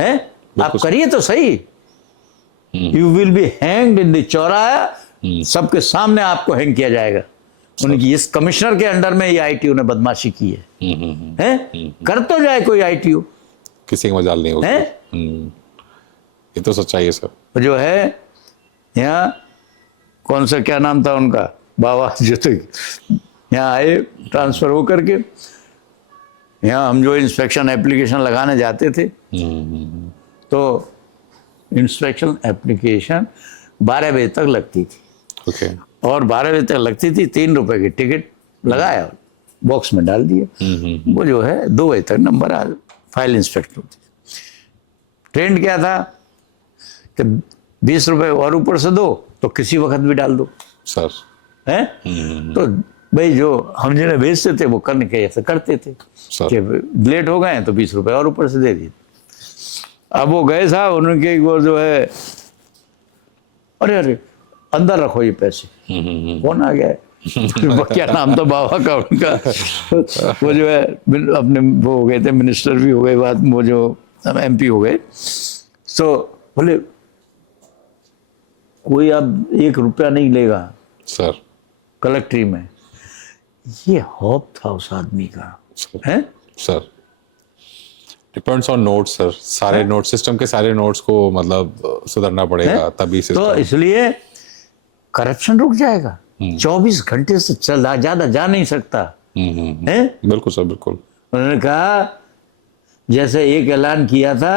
है। आप करिए तो सही, you will be hanged in the चौराहा, सबके सामने आपको हैंग किया जाएगा। उनकी इस कमिश्नर के अंडर में ये आईटीओ ने बदमाशी की है, कर तो जाए कोई आईटीओ, किसी का मजाल नहीं होगा। है? ये तो सच्चाई है सर। जो है यहाँ कौन सा क्या नाम था उनका, बाबा जो तो यहाँ आए ट्रांसफर हो करके, यहाँ हम जो इंस्पेक्शन एप्लीकेशन लगाने जाते थे तो इंस्पेक्शन एप्लीकेशन 12 बजे तक लगती थी, ओके और 12 बजे तक लगती थी, 3 रुपए की टिकट लगाया, बॉक्स में डाल दिया, वो जो है 2 बजे तक नंबर आ फाइल इंस्पेक्ट होती। ट्रेंड क्या था कि 20 रुपए और ऊपर से दो तो किसी वक्त भी डाल दो, सर है? तो भाई जो हम जिन्हें भेजते थे वो करने के ऐसे करते थे सर कि लेट हो गए तो 20 रुपए और ऊपर से दे दिए। अब वो गए साहब, उनके वो जो है, अरे अरे अंदर रखो ये पैसे, कौन आ गया है? क्या नाम था बाबा का उनका, वो जो है अपने वो हो गए थे, मिनिस्टर भी हो गए, बाद वो जो एमपी हो गए। सो बोले कोई अब 1 रुपया नहीं लेगा सर कलेक्ट्री में। ये हौफ था उस आदमी का, है? Sir depends on notes sir, सारे नोट सिस्टम के सारे नोट्स को मतलब सुधरना पड़ेगा तभी तो system- इसलिए करप्शन रुक जाएगा। 24 घंटे से चल ज्यादा जा नहीं सकता, है? बिल्कुल सर बिल्कुल। उन्होंने कहा जैसे एक ऐलान किया था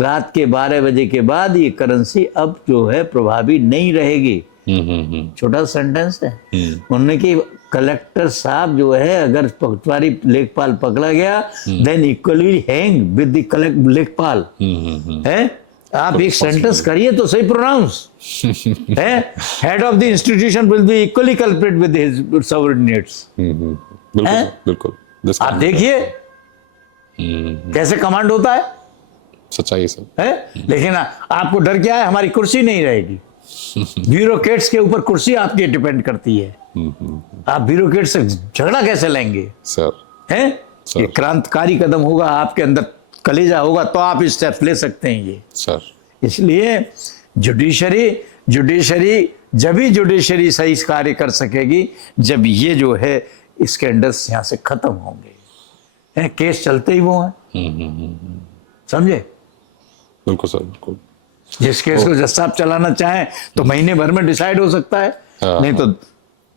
रात के 12 बजे के बाद ये करेंसी अब जो है प्रभावी नहीं रहेगी। छोटा सेंटेंस है। उन्होंने कि कलेक्टर साहब जो है अगर पटवारी लेखपाल पकड़ा गया then equally hang with the collector lekhpal, है? आप एक सेंटेंस करिए तो सही प्रोनाउंस है। Head of the institution will be equally culprit with his subordinates. बिल्कुल हैं? सर, बिल्कुल This आप kind- देखिए कैसे कमांड होता है, सच्चाई है सर। है? लेकिन आपको डर क्या है, हमारी कुर्सी नहीं रहेगी। ब्यूरोक्रेट्स के ऊपर कुर्सी आपकी डिपेंड करती है। आप ब्यूरोक्रेट से झगड़ा कैसे लेंगे, सर हैं? सर। ये क्रांतिकारी कदम होगा, आपके अंदर कलेजा होगा तो आप स्टेप ले सकते हैं ये। सर इसलिए जुडिशरी जब ही जुडिशरी सही कार्य कर सकेगी जब ये जो है स्कैंडल्स यहाँ से खत्म होंगे, हैं? केस चलते ही वो हैं, समझे? बिल्कुल सर बिल्कुल। जिस केस को जज साहब चलाना चाहें तो महीने भर में डिसाइड हो सकता है, हाँ, नहीं तो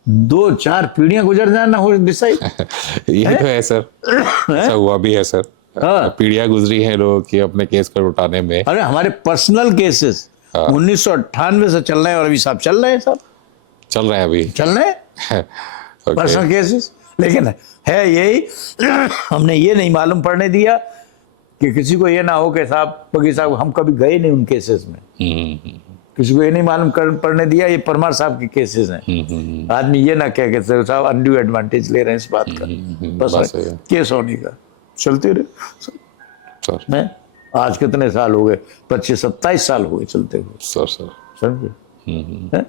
2-4 पीढ़ियां गुजर जाना हो डिसाइड। ये तो है सर, ऐसा हुआ भी है सर। हाँ। पीढ़ियां गुजरी है लोगों की अपने केस को उठाने में। अरे हमारे पर्सनल केसेस 1998 से चल रहे हैं और अभी साहब चल रहे हैं, सब चल रहे हैं अभी। चल रहे हैं Okay. Personal cases. लेकिन है यही हमने ये नहीं मालूम पड़ने दिया कि किसी को ये ना हो कि साहब वकील साहब हम कभी गए नहीं उन केसेस में, किसी को ये नहीं मालूम पड़ने दिया ये परमार साहब के केसेस हैं। आदमी ये ना कह के साहब अनड्यू एडवांटेज ले रहे हैं इस बात का, बस बस है। केस होने का चलते रहे। सर हैं? आज कितने साल हो गए, 25-27 साल हो गए चलते हुए, सर सर समझे? हैं?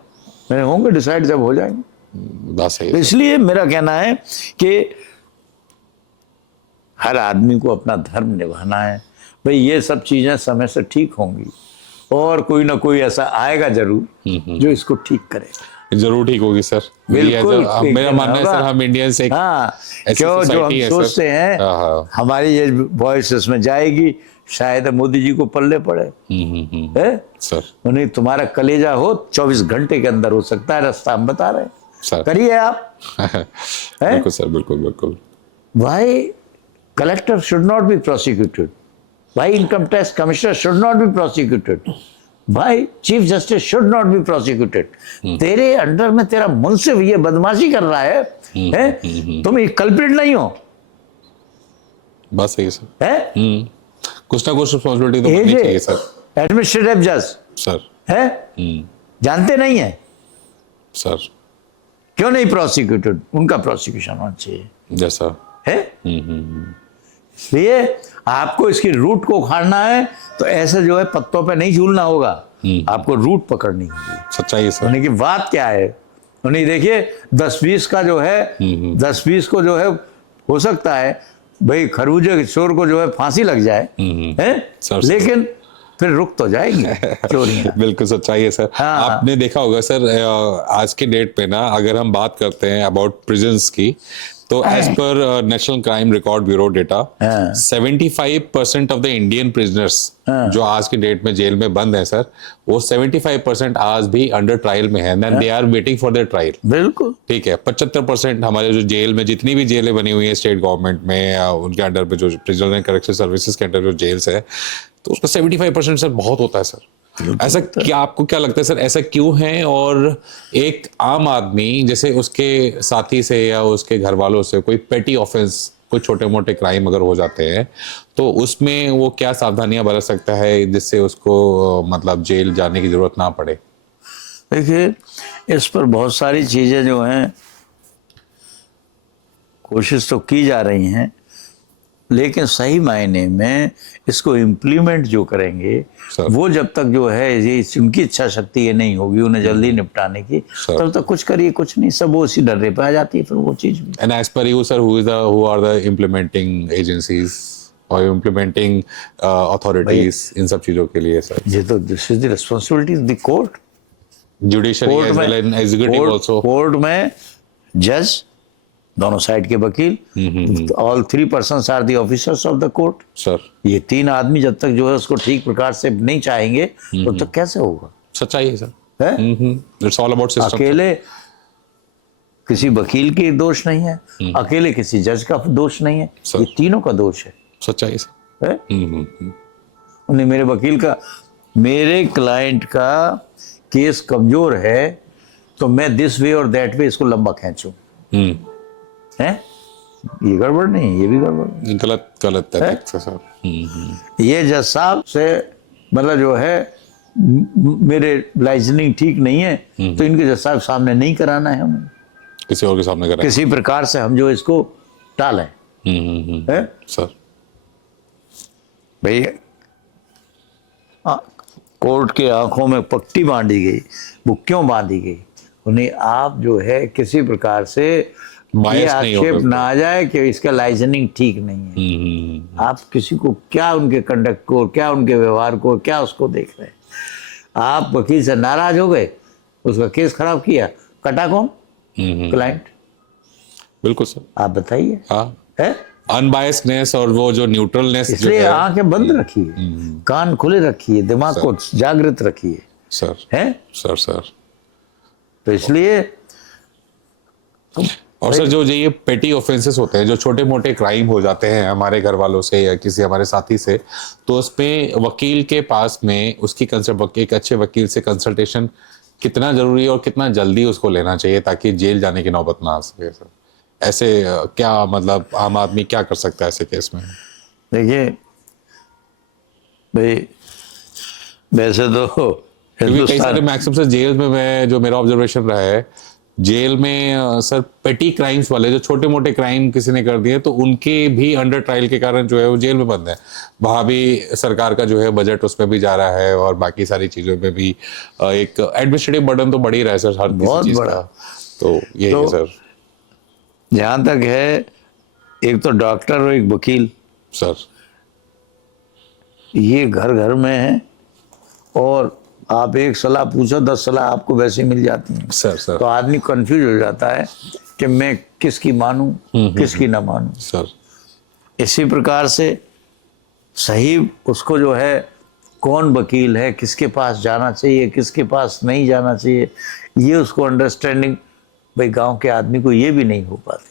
मेरे होंगे डिसाइड जब हो जाएंगे बात सही तो है। इसलिए मेरा कहना है कि हर आदमी को अपना धर्म निभाना है। भाई ये सब चीजें समय से ठीक होंगी और कोई ना कोई ऐसा आएगा जरूर जो इसको ठीक करे। जरूर ठीक होगी सर। बिल्कुल ठीक मेरा मानना है होगा। सर, हम इंडियंस एक हाँ, ऐसी क्यों जो हम सोसाइटी है सर। सोचते हैं हाँ। हमारी ये वॉइस इसमें जाएगी, शायद मोदी जी को पल्ले पड़े है। सर उन्हें तुम्हारा कलेजा हो 24 घंटे के अंदर हो सकता है, रास्ता हम बता रहे हैं, सर करिए आप। बिल्कुल सर, बिल्कुल बिल्कुल। Why collector should not be prosecuted? Why income tax commissioner should not be prosecuted? Why chief justice should not be prosecuted? तेरे अंडर में तेरा मुंसिफ ये बदमाशी कर रहा है, तुम एक कल्प्रिट नहीं हो, बात सही है सर। है? कुछ ना कुछ रिस्पॉन्सिबिलिटी तो बननी चाहिए सर। एडमिनिस्ट्रेटिव जज सर है, जानते नहीं है, सर क्यों नहीं प्रोसिक्यूटेड? उनका प्रोसिक्यूशन होना चाहिए, जैसा है? इसलिए आपको इसकी रूट को उखाड़ना है तो ऐसे जो है पत्तों पे नहीं झूलना होगा, आपको रूट पकड़नी होगी। सच्चाई है सर। होने की बात क्या है? उन्हें देखिए 10-20 का जो है 10-20 को जो है हो सकता है भाई खरबूजे के चोर को जो है फांसी लग जाए, है? सर, लेकिन फिर रुक तो जाएगी चोरियां। बिल्कुल सच्चाई है सर। हाँ। आपने देखा होगा सर, आज के डेट पे ना अगर हम बात करते हैं अबाउट प्रिजन्स की, तो as per national crime record bureau data, 75% of the Indian prisoners जो आज के डेट में जेल में बंद है सर, वो 75% आज भी अंडर ट्रायल में है, and they are waiting for their trial. बिल्कुल ठीक है। 75% हमारे जो जेल में जितनी भी जेलें बनी हुई है स्टेट गवर्नमेंट में, उनके अंडर पे जो प्रिजनल एंड करेक्शन सर्विसेज के अंडर जो जेल्स है, तो उसका 75% सर बहुत होता है सर। ऐसा क्या, आपको क्या लगता है सर, ऐसा क्यों है? और एक आम आदमी जैसे उसके साथी से या उसके घर वालों से कोई पेटी ऑफेंस, कोई छोटे मोटे क्राइम अगर हो जाते हैं, तो उसमें वो क्या सावधानियां बरत सकता है जिससे उसको मतलब जेल जाने की जरूरत ना पड़े? देखिए, इस पर बहुत सारी चीजें जो हैं कोशिश तो की जा रही हैं, लेकिन सही मायने में इसको इम्प्लीमेंट जो करेंगे वो जब तक जो है ये उनकी इच्छा शक्ति ये नहीं होगी उन्हें जल्दी निपटाने की, तब तक कुछ करिए कुछ नहीं, सब वो उसी डर्रे पे आ जाती है फिर वो चीज भी। And as per you sir, who are the implementing agencies और इम्प्लीमेंटिंग अथॉरिटीज इन सब चीजों के लिए सर? ये तो this is the responsibility of the court, judiciary as well and executive also. Court में जज, दोनों साइड के वकील, all 3 persons are the officers of the court. Sir ये 3 आदमी जब तक जो है उसको ठीक प्रकार से नहीं चाहेंगे तो तक कैसे होगा? सच्चाई है सर। है? It's all about system. अकेले किसी वकील की दोष नहीं है, अकेले किसी जज का दोष नहीं है, ये तीनों का दोष है। सच्चाई सर। है? उन्हें मेरे वकील का, मेरे क्लाइंट का केस कमजोर है तो मैं दिस वे और दैट वे इसको लंबा खींचूं, है? ये गड़बड़ नहीं, ये भी गड़बड़ नहीं। गलत है सर। ये जज साहब से मतलब जो है मेरे लाइसेंसिंग ठीक नहीं है तो इनके जज साहब सामने नहीं कराना है, हमें किसी और के सामने कराना, किसी प्रकार से हम जो इसको टालें। है सर। भाई कोर्ट के आंखों में पट्टी बांधी गई, वो क्यों बांधी गई? उन्हें आप जो है किसी प्रकार से ये आक्षेप ना आ जाए कि इसका लाइसेंसिंग ठीक नहीं है। आप किसी को क्या उनके कंडक्ट को, क्या उनके व्यवहार को, क्या उसको देख रहे हैं? आप वकील से नाराज हो गए, उसका केस खराब किया, कटा कौन? क्लाइंट। बिल्कुल सर। आप बताइए। हाँ, है अनबायस्डनेस और वो जो न्यूट्रलनेस, इसलिए आंखें बंद रखिए, कान खुले रखिए, दिमाग को जागृत रखिए। सर है सर। तो इसलिए और सर जो ये पेटी ऑफेंसेस होते हैं, जो छोटे मोटे क्राइम हो जाते हैं हमारे घर वालों से या किसी हमारे साथी से, तो उसमें वकील के पास में उसकी एक अच्छे वकील से कंसल्टेशन कितना जरूरी है और कितना जल्दी उसको लेना चाहिए ताकि जेल जाने की नौबत ना आ सके सर? ऐसे क्या मतलब आम आदमी क्या कर सकता है ऐसे केस में? देखिए भाई, वैसे तो क्योंकि कई सारे मैक्सिमम सर जेल में, मैं जो मेरा ऑब्जर्वेशन रहा है, जेल में सर पेटी क्राइम्स वाले जो छोटे मोटे क्राइम किसी ने कर दिए तो उनके भी अंडर ट्रायल के कारण जो है वो जेल में बंद है। वहाँ भी सरकार का जो है बजट उसमें भी जा रहा है और बाकी सारी चीज़ों में भी एक एडमिनिस्ट्रेटिव बर्डन तो बढ़ ही रहा है सर हर किसी चीज़ का। तो ये तो है सर। जहाँ तक है, एक तो डॉक्टर और एक वकील, सर ये घर घर में है, और आप एक सलाह पूछो 10 सलाह आपको वैसे ही मिल जाती हैं। सर सर तो आदमी कंफ्यूज हो जाता है कि मैं किसकी मानूं, किसकी ना मानूं। सर इसी प्रकार से सही उसको जो है, कौन वकील है, किसके पास जाना चाहिए, किसके पास नहीं जाना चाहिए, ये उसको अंडरस्टैंडिंग भाई गांव के आदमी को ये भी नहीं हो पाती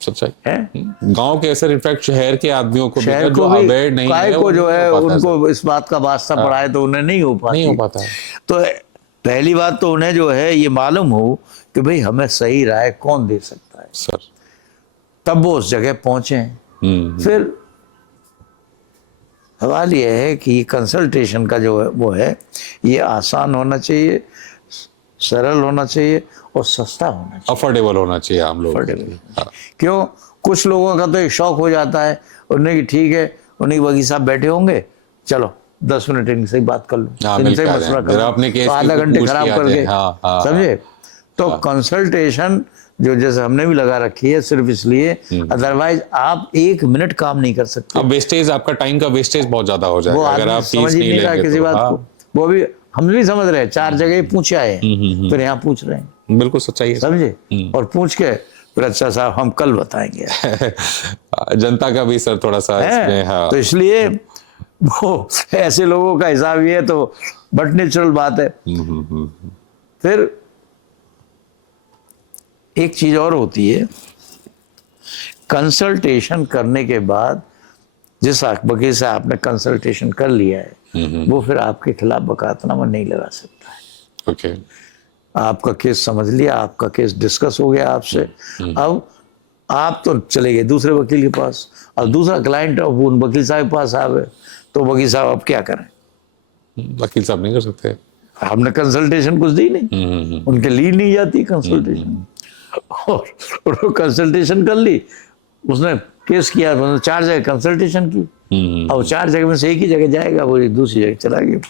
सच्चाई है। गांव के ऐसे इनफैक्ट शहर के आदमियों को भी शहर है, को जो भी अवेयर नहीं काय है, को वो जो नहीं है हो पाता उनको इस बात का वास्ता पड़ा है तो उन्हें नहीं हो नहीं हो पाती। पाता है। तो पहली बात तो उन्हें जो है ये मालूम हो कि भाई हमें सही राय कौन दे सकता है, सर तब वो उस जगह पहुंचे। फिर सवाल ये है कि ये कंसल्टेशन का जो है वो है, ये आसान होना चाहिए, सरल होना चाहिए और सस्ता होना चाहिए। अफोर्डेबल होना चाहिए आम लोगों के लिए। हाँ, क्यों, कुछ लोगों का तो एक शौक हो जाता है, उन्हें कि ठीक है, उन्हें वकील साहब बैठे होंगे, चलो 10 मिनट इनसे ही बात कर लूं, हाँ, इनसे मिलकर ही आ मसला जाएं। कर जरा लूं, अपने केस तो की आधा घंटे पूछ खराब के आ कर जाएं। गए। हाँ, हाँ, समझे। तो कंसल्टेशन जो जैसे हमने भी लगा रखी है सिर्फ इसलिए, अदरवाइज आप 1 मिनट काम नहीं कर सकते। अब वेस्टेज, आपका टाइम का वेस्टेज बहुत ज्यादा हो वो जाएगा अगर आदमी आप समझ फीस ही नहीं नहीं रहा लेंगे किसी तो। बात हाँ, को। वो भी हम भी समझ रहे हैं, 4 जगह पूछे आए हैं, फिर यहाँ पूछ रहे हैं, बिल्कुल सच्चाई है। समझे। और पूछ के फिर अच्छा साहब हम कल बताएंगे जनता का भी सर थोड़ा सा इसमें। है। हाँ, तो इसलिए वो ऐसे लोगों का हिसाब ये है, तो बट नेचुरल बात है। फिर एक चीज और होती है, कंसल्टेशन करने के बाद जिस वकील से आपने कंसल्टेशन कर लिया है, वो फिर आपके खिलाफ वकालतनामा नहीं लगा सकता है। ओके। आपका केस समझ लिया, आपका केस डिस्कस हो गया आपसे, अब आप तो चले गए दूसरे वकील के पास, अब दूसरा क्लाइंट अब उन वकील साहब के पास आ गए, तो वकील साहब अब क्या करें, वकील साहब नहीं कर सकते। हमने कंसल्टेशन कुछ दी नहीं, उनके ली नहीं जाती कंसल्टेशन, और कंसल्टेशन कर ली, उसने केस किया, मतलब 4 जगह कंसल्टेशन की, अब 4 जगह में से एक ही जगह जाएगा, वो दूसरी जगह चला गया।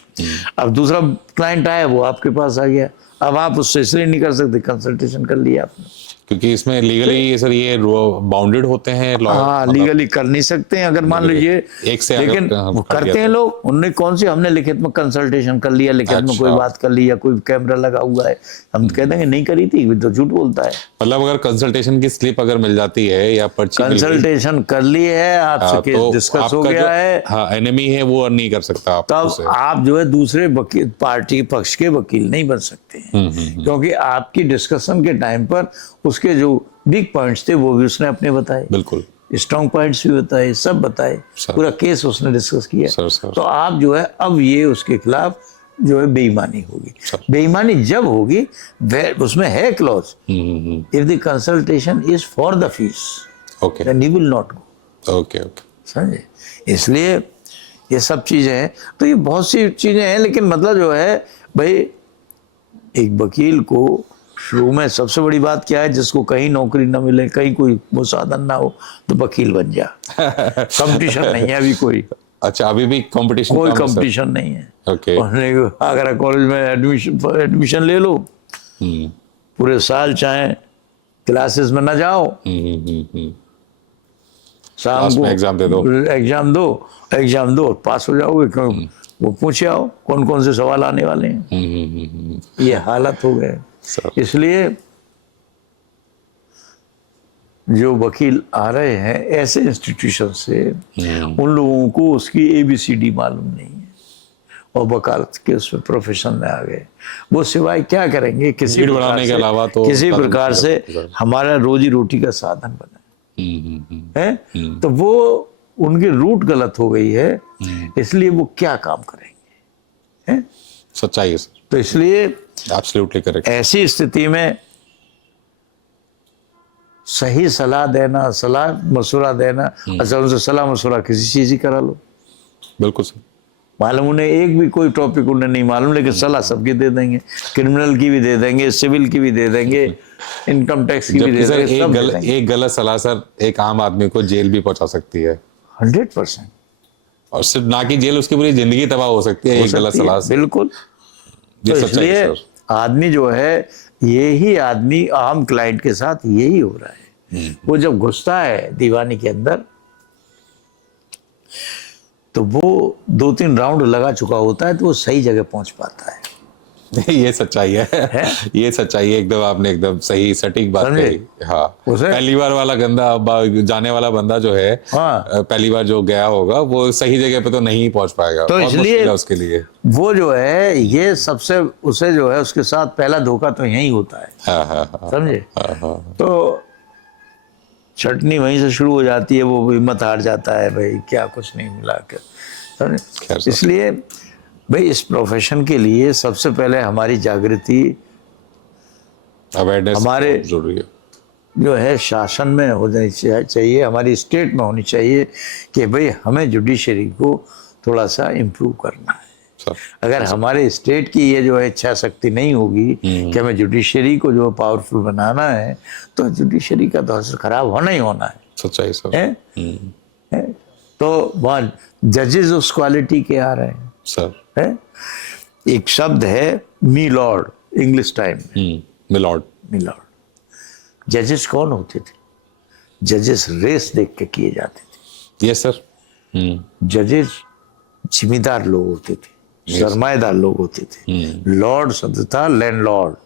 अब दूसरा क्लाइंट आया, वो आपके पास आ गया, अब आप उससे इसलिए नहीं कर सकते, कंसल्टेशन कर लिया आपने, क्योंकि इसमें लीगली सर ये बाउंडेड होते हैं लॉयर। हाँ, लीगली कर नहीं सकते हैं अगर मान लीजिए, एक से लेकिन वो करते हैं लोग, उनने कौन सी, हमने लिखित में कंसल्टेशन कर लिया, लिखित में कोई बात कर ली, या कोई कैमरा लगा हुआ है, हम कह देंगे नहीं करी थी, तो झूठ बोलता है। मतलब अगर कंसल्टेशन की स्लिप अगर मिल जाती है या पर्ची मिल गई, कंसल्टेशन कर ली है, आपसे केस तो डिस्कस हो आपका गया है, हाँ एनिमी है वो नहीं कर सकता आप तब उसे। आप जो है दूसरे वकील पार्टी पक्ष के वकील नहीं बन सकते हैं, क्योंकि आपकी डिस्कशन के टाइम पर उसके जो वीक पॉइंट्स थे वो भी उसने अपने बताए, बिल्कुल स्ट्रॉन्ग पॉइंट्स भी बताए, सब बताए, सर। पूरा केस उसने डिस्कस किया। सर। तो आप जो है अब ये उसके खिलाफ जो है बेईमानी होगी। सर। बेईमानी जब होगी, उसमें है clause, if the consultation is for the fees okay then he will not go. Okay okay. समझे। इसलिए ये सब चीजें हैं, तो ये बहुत सी चीजें हैं, लेकिन मतलब जो है भाई, एक वकील को शुरू में सबसे बड़ी बात क्या है, जिसको कहीं नौकरी ना मिले, कहीं कोई वो साधन ना हो, तो वकील बन जा। कंपटीशन नहीं है अभी कोई, अच्छा अभी भी कंपटीशन, कोई कंपटीशन नहीं है। ओके। अगर कॉलेज में एडमिशन ले लो, पूरे साल चाहे क्लासेस में ना जाओ, शाम को एग्जाम दे दो, एग्जाम दो, पास हो जाओगे, क्यों वो पूछे आओ कौन कौन से सवाल आने वाले हैं। ये हालत हो गए। इसलिए जो वकील आ रहे हैं ऐसे इंस्टीट्यूशन से, उन लोगों को उसकी ABCD मालूम नहीं है, और वकालत के उसमें प्रोफेशन में आ गए, वो सिवाय क्या करेंगे, किसी बढ़ाने के अलावा तो किसी प्रकार से हमारा रोजी रोटी का साधन बना है, तो वो उनकी रूट गलत हो गई है, इसलिए वो क्या काम करेंगे, है? सच्चाई है सर। तो इसलिए एब्सोल्युटली करेक्ट। ऐसी स्थिति में सही सलाह देना, सलाह मशुरा देना, अच्छा उनसे सलाह मशुरा किसी चीज ही करा लो, बिल्कुल सर। मालूम उन्हें एक भी कोई टॉपिक उन्हें नहीं मालूम, लेकिन सलाह सबकी दे देंगे, क्रिमिनल की भी दे देंगे, सिविल की भी दे देंगे, इनकम टैक्स की भी दे सर देंगे, सब दे देंगे। एक गलत सलाह सर एक आम आदमी को जेल भी पहुंचा सकती है। 100%। और सिर्फ ना कि जेल, उसकी पूरी जिंदगी तबाह हो सकती है एक गलत सलाह से। बिल्कुल। ये तो सच्चाई है इसलिए सर। आदमी जो है यही आदमी आम क्लाइंट के साथ यही हो रहा है। वो जब घुसता है दीवानी के अंदर तो वो 2-3 राउंड लगा चुका होता है तो वो सही जगह पहुंच पाता है। ये सच्चाई है ये सच्चाई है, एकदम आपने एकदम सही सटीक बात समझे? कही। हाँ, उसे- पहली बार वाला गंदा जाने वाला बंदा जो है, हाँ। पहली बार जो गया होगा वो सही जगह पे तो नहीं पहुंच पाएगा, तो बहुत इसलिए मुश्किल है उसके लिए। वो जो है ये सबसे उसे जो है उसके साथ पहला धोखा तो यही होता है। हाँ हाँ हाँ समझे? हाँ हाँ तो चटनी वहीं से शुरू हो जाती है, वो हिम्मत हार जाता है, भाई क्या कुछ नहीं मिला कर। खैर समझे? सब। इसलिए भाई इस प्रोफेशन के लिए सबसे पहले हमारी जागृति अवेयरनेस हमारे जरूरी है। जो है शासन में होनी चाहिए, हमारी स्टेट में होनी चाहिए कि भाई हमें जुडिशरी को थोड़ा सा इम्प्रूव करना है। सर, अगर हमारे स्टेट की ये जो है इच्छा शक्ति नहीं होगी कि हमें जुडिशरी को जो पावरफुल बनाना है तो जुडिशरी का तो असर खराब होना ही होना है, सच्चाई सर। है? तो वहाँ जजेस उस क्वालिटी के आ रहे हैं। सर, है? एक शब्द है मी लॉर्ड, इंग्लिश टाइम में मिलॉर्ड। मी लॉर्ड। जजेस कौन होते थे? जजेस रेस देख के किए जाते थे। Yes sir. जजेस जिम्मेदार लोग होते थे, सरमाएदार लोग होते थे। लॉर्ड शब्द था लैंडलॉर्ड,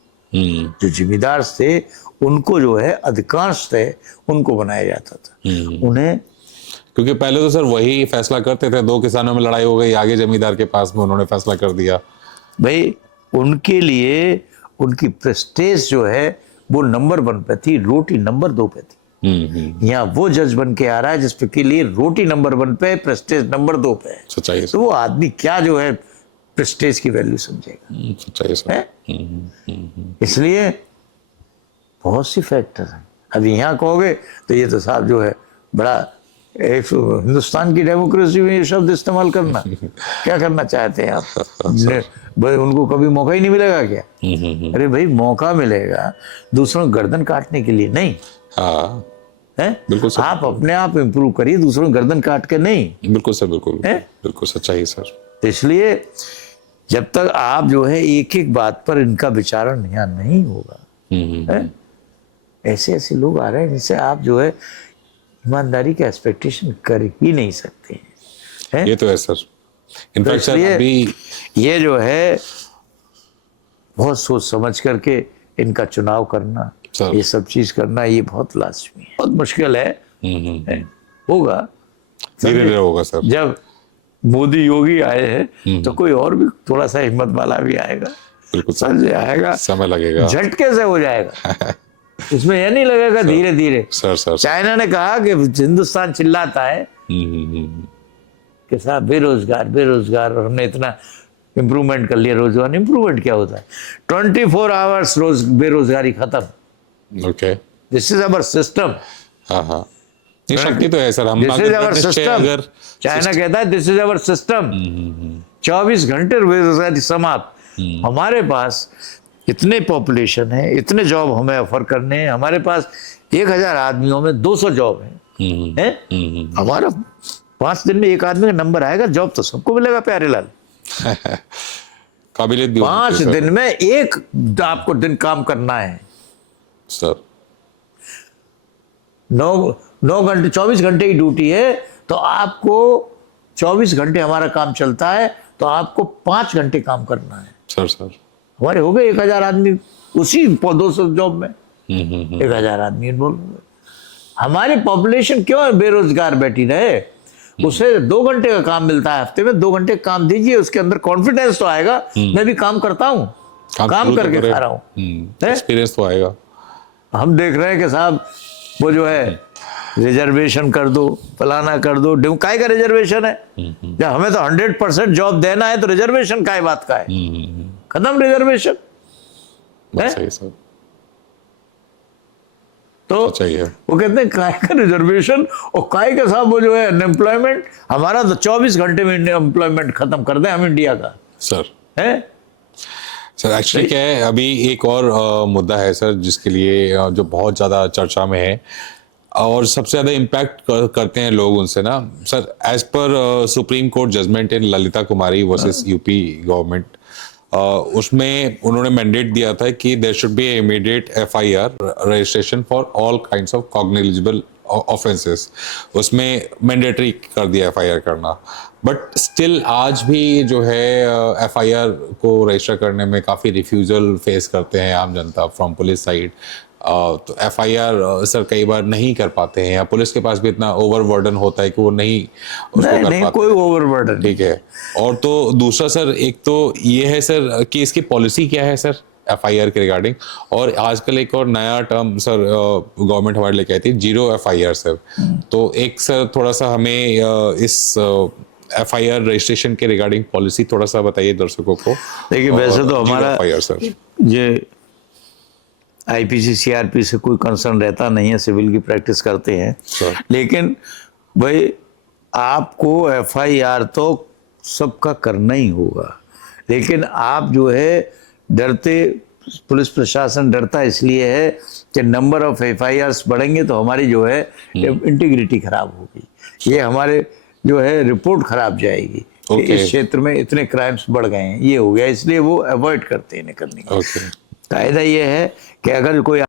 जो जिम्मेदार थे उनको जो है अधिकांश थे उनको बनाया जाता था। उन्हें क्योंकि पहले तो सर वही फैसला करते थे, 2 किसानों में लड़ाई हो गई, आगे जमींदार के पास में उन्होंने फैसला कर दिया। भाई उनके लिए उनकी प्रेस्टेज जो है वो नंबर 1 पे थी, रोटी नंबर 2 पे थी। यहाँ वो जज बन के आ रहा है जिसपे के लिए रोटी नंबर 1 पे, प्रेस्टेज नंबर 2 पे है। सच्चाई है तो सर। वो आदमी क्या जो है प्रेस्टेज की वैल्यू समझेगा? सच्चाई है सर। है? इसलिए बहुत सी फैक्टर हैं। अब यहाँ कहोगे तो ये तो साहब जो है बड़ा एक हिंदुस्तान की डेमोक्रेसी में ये शब्द इस्तेमाल करना क्या करना चाहते हैं आप? भाई उनको कभी मौका ही नहीं मिलेगा क्या? अरे भाई मौका मिलेगा दूसरों की गर्दन काटने के लिए नहीं हाँ है। बिल्कुल सर। आप अपने आप इम्प्रूव करिए, दूसरों की गर्दन काट के नहीं। बिल्कुल सर, बिल्कुल है? बिल्कुल सच्चाई है सर। तो इसलिए जब तक आप जो है एक एक बात पर इनका विचारण यहाँ नहीं होगा, है? ऐसे ऐसे लोग आ रहे हैं जिससे आप जो है ईमानदारी का एक्सपेक्टेशन कर ही नहीं सकते हैं। ये तो है सर। इनफैक्ट सर इसलिए अभी ये जो है बहुत सोच समझ करके इनका चुनाव करना, सर। ये सब चीज करना ये बहुत लाजमी है, बहुत मुश्किल है। होगा धीरे धीरे होगा सर। जब मोदी योगी आए हैं तो कोई और भी थोड़ा सा हिम्मत वाला भी आएगा, बिल्कुल सर, समझे? आएगा, समय लगेगा। झटके से हो जाएगा। इसमें यह नहीं लगेगा धीरे धीरे। सर चाइना ने कहा कि हिंदुस्तान चिल्लाता है कि साहब बेरोजगार बेरोजगार, और हमने इतना इम्प्रूवमेंट कर लिया रोजगार। इम्प्रूवमेंट क्या होता है? 24 आवर्स रोज बेरोजगारी खत्म। Okay. This is our system, हाँ हाँ, ये शक्ति तो है सर। हम दिस इज अवर निश्चय सिस्टम। अगर चाइना कहता है दिस इज अवर सिस्टम। 24 घंटे बेरोजगारी समाप्त। हमारे पास इतने पॉपुलेशन है, इतने जॉब हमें ऑफर करने हैं, हमारे पास 1000 आदमियों में 200 जॉब है। हमारा 5 दिन में एक आदमी का नंबर आएगा, जॉब तो सबको मिलेगा प्यारे लाल। काबिलियत भी होनी 5 चाहिए, सर। दिन में एक आपको दिन काम करना है। सर 9 घंटे 24 घंटे की ड्यूटी है तो आपको 24 घंटे हमारा काम चलता है तो आपको 5 घंटे काम करना है। सर हमारे हो गए 1000 आदमी उसी 200 जॉब में। 1000 आदमी बोल, हमारी पॉपुलेशन क्यों बेरोजगार बैठी रहे? उसे 2 घंटे का काम मिलता है हफ्ते में, 2 घंटे काम दीजिए, उसके अंदर कॉन्फिडेंस तो आएगा मैं भी काम करता हूँ, काम करके खा रहा हूँ। एक्सपीरियंस तो आएगा। हम देख रहे हैं कि साहब वो जो है रिजर्वेशन कर दो, फलाना कर दो। काय का रिजर्वेशन है? जब हमें तो 100% जॉब देना है तो रिजर्वेशन काय बात का है? खत्म रिजर्वेशन है? सही सर, तो चाहिए। वो कहते हैं काय का रिजर्वेशन और काय के साथ वो जो है अनएम्प्लॉयमेंट। हमारा तो 24 घंटे में एम्प्लॉयमेंट खत्म कर दें हम इंडिया का, सर। है? सर एक्चुअली क्या है, अभी एक और मुद्दा है सर जिसके लिए जो बहुत ज़्यादा चर्चा में है और सबसे ज़्यादा इम्पैक्ट करते हैं लोग उनसे ना sir. As per supreme court judgement in Lalita Kumari versus UP government, उसमें उन्होंने मैंडेट दिया था कि there should be immediate FIR registration for all kinds of cognizable offences, उसमें मैंडेटरी कर दिया एफआईआर करना। बट स्टिल आज भी जो है एफआईआर को रजिस्टर करने में काफ़ी रिफ्यूज़ल फेस करते हैं आम जनता फ्रॉम पुलिस साइड। तो एफआईआर सर कई बार नहीं कर पाते हैं, या पुलिस के पास भी इतना ओवरबर्डन होता है कि वो नहीं उसको नहीं कर नहीं, पाते। कोई ओवरबर्डन ठीक है। और तो दूसरा सर, एक तो ये है सर कि इसकी पॉलिसी क्या है सर एफआईआर के रिगार्डिंग, और आजकल एक और नया टर्म सर गवर्नमेंट हमारे लेके आई थी, जीरो एफआईआर सर। तो एक सर थोड़ा सा हमें इस एफआईआर रजिस्ट्रेशन के रिगार्डिंग पॉलिसी थोड़ा सा बताइए दर्शकों को। देखिए, वैसे तो हमारा एफआईआर सर ये आईपीसी सीआरपी से कोई कंसर्न रहता नहीं है, सिविल की प्रैक्टिस करते हैं। सर। लेकिन भाई आपको एफआईआर तो सबका करना ही होगा, लेकिन आप जो है डरते, पुलिस प्रशासन डरता इसलिए है कि नंबर ऑफ एफआईआर्स बढ़ेंगे तो हमारी जो है इंटीग्रिटी खराब होगी, ये हमारे जो है रिपोर्ट खराब जाएगी कि इस क्षेत्र में इतने क्राइम्स बढ़ गए हैं, ये हो गया, इसलिए वो अवॉइड करते हैं इन्हें करने का। कायदा ये है कि अगर कोई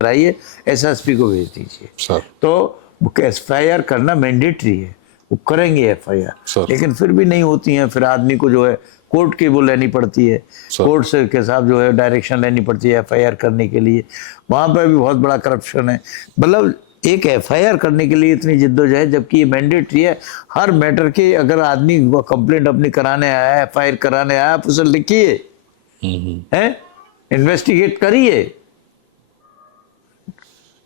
आइए एसएसपी को भेज दीजिए सर। तो एफआईआर करना मैंडेटरी है, वो करेंगे एफआईआर, लेकिन फिर भी नहीं होती है, फिर आदमी को जो है कोर्ट की वो लेनी पड़ती है, कोर्ट से के साथ जो है डायरेक्शन लेनी पड़ती है एफआईआर करने के लिए। वहां पर भी बहुत बड़ा करप्शन है। मतलब एक एफआईआर करने के लिए इतनी जिद्दोजहद, जबकि ये मैंडेटरी है हर मैटर के। अगर आदमी कंप्लेंट अपनी कराने आया है, एफआईआर कराने आया, आप उसे लिखिए, हैं, इन्वेस्टिगेट करिए।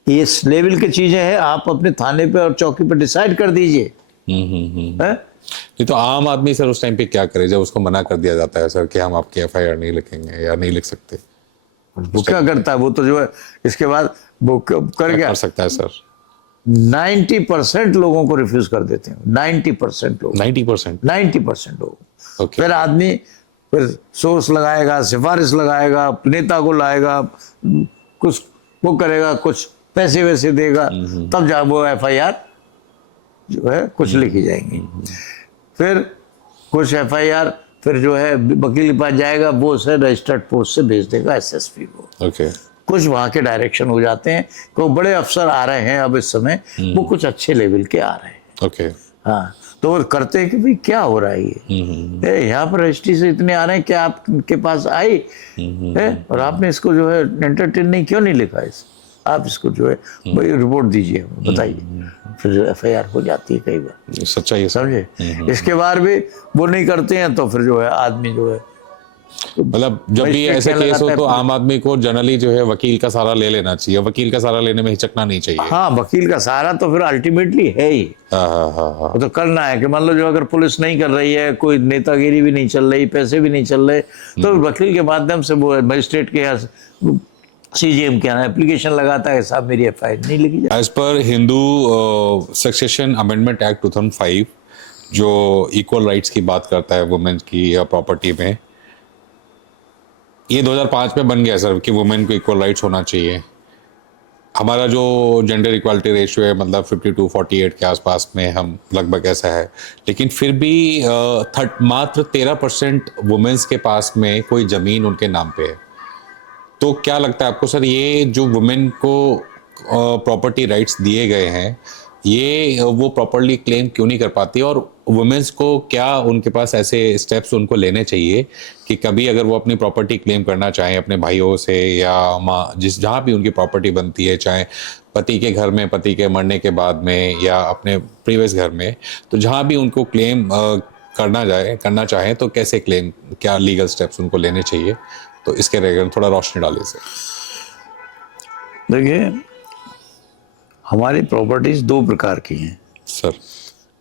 ये इस लेवल की चीजें हैं, आप अपने थाने पे और चौकी पे डिसाइड कर दीजिए। नहीं तो आम आदमी सर उस टाइम पे क्या करे जब उसको मना कर दिया जाता है सर कि हम आपकी एफआईआर नहीं लिखेंगे या नहीं लिख सकते? वो क्या करता है? वो तो जो है इसके बाद वो कर सकता है सर? 90% लोगों को रिफ्यूज कर देते हैं। 90% लोग, 90% लोग। फिर आदमी फिर सोर्स लगाएगा, सिफारिश लगाएगा, नेता को लाएगा, कुछ वो करेगा, कुछ पैसे वैसे देगा, तब जा वो एफआईआर जो है कुछ लिखी जाएंगी। फिर कुछ एफआईआर फिर जो है वकील के पास जाएगा, वो उसे रजिस्टर्ड पोस्ट से भेज देगा एसएसपी को। कुछ वहाँ के डायरेक्शन हो जाते हैं, को बड़े अफसर आ रहे हैं अब इस समय, वो कुछ अच्छे लेवल के आ रहे हैं। हाँ, तो वो करते हैं कि भाई क्या हो रहा है ये, यहाँ पर रजिस्ट्री से इतने आ रहे हैं, क्या आपके पास आई है और आपने इसको जो है एंटरटेन नहीं, क्यों नहीं लिखा इस, आप इसको जो है भाई रिपोर्ट दीजिए, बताइए। फिर जो एफआईआर हो जाती है कई बार, सच्चाई समझे। इसके बाद भी वो नहीं करते हैं तो फिर जो है आदमी जो है, मतलब जब भी ऐसा केस हो तो आम आदमी को जनरली जो है वकील का सहारा ले लेना चाहिए, वकील का सहारा लेने में हिचकना नहीं चाहिए। हाँ, वकील का सहारा तो फिर अल्टीमेटली है ही। हाँ। तो करना है कि मान लो जो अगर पुलिस नहीं कर रही है, कोई नेतागिरी भी नहीं चल रही, पैसे भी नहीं चल रहे, तो वकील के माध्यम से वो मजिस्ट्रेट के यहाँ सीजीएम के यहाँ एप्लीकेशन लगाता है, साहब मेरी एफआईआर नहीं लिखी जाए। As per Hindu succession amendment act 2005 जो इक्वल राइट्स की बात करता है वुमेन की या प्रॉपर्टी में, ये 2005 में बन गया सर कि वुमेन को इक्वल राइट्स होना चाहिए। हमारा जो जेंडर इक्वालिटी रेशियो है मतलब 52-48 के आसपास में हम लगभग ऐसा है, लेकिन फिर भी मात्र 13% वुमेन्स के पास में कोई ज़मीन उनके नाम पे है। तो क्या लगता है आपको सर, ये जो वुमेन को प्रॉपर्टी राइट्स दिए गए हैं, ये वो प्रॉपर्ली क्लेम क्यों नहीं कर पाती, और वुमेन्स को क्या उनके पास ऐसे स्टेप्स उनको लेने चाहिए कि कभी अगर वो अपनी प्रॉपर्टी क्लेम करना चाहें अपने भाइयों से या माँ जहाँ भी उनकी प्रॉपर्टी बनती है, चाहे पति के घर में, पति के मरने के बाद में या अपने प्रीवियस घर में, तो जहाँ भी उनको क्लेम करना चाहें तो कैसे क्लेम, क्या लीगल स्टेप्स उनको लेने चाहिए? तो इसके रिगार्डिंग थोड़ा रोशनी डालिए सर। देखिए, हमारी प्रॉपर्टीज दो प्रकार की हैं सर,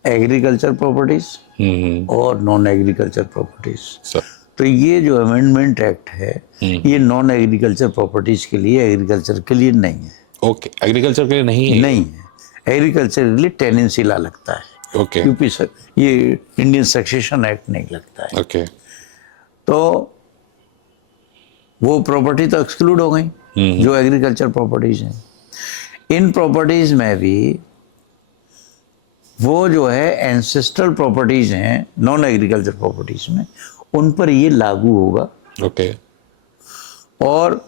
एग्रीकल्चर प्रॉपर्टीज और नॉन एग्रीकल्चर प्रॉपर्टीज सर। तो ये जो अमेंडमेंट एक्ट है ये नॉन एग्रीकल्चर प्रॉपर्टीज के लिए, एग्रीकल्चर के लिए नहीं है। ओके, एग्रीकल्चर के लिए नहीं है? नहीं है, एग्रीकल्चर के लिए टेनेंसी ला लगता है। ओके, यूपी से ये इंडियन सक्सेशन एक्ट नहीं लगता है। ओके, तो वो प्रॉपर्टी तो एक्सक्लूड हो गई जो एग्रीकल्चर प्रॉपर्टीज हैं। इन प्रॉपर्टीज में भी वो जो है एंसेस्ट्रल प्रॉपर्टीज हैं, नॉन एग्रीकल्चर प्रॉपर्टीज में, उन पर ये लागू होगा। ओके। और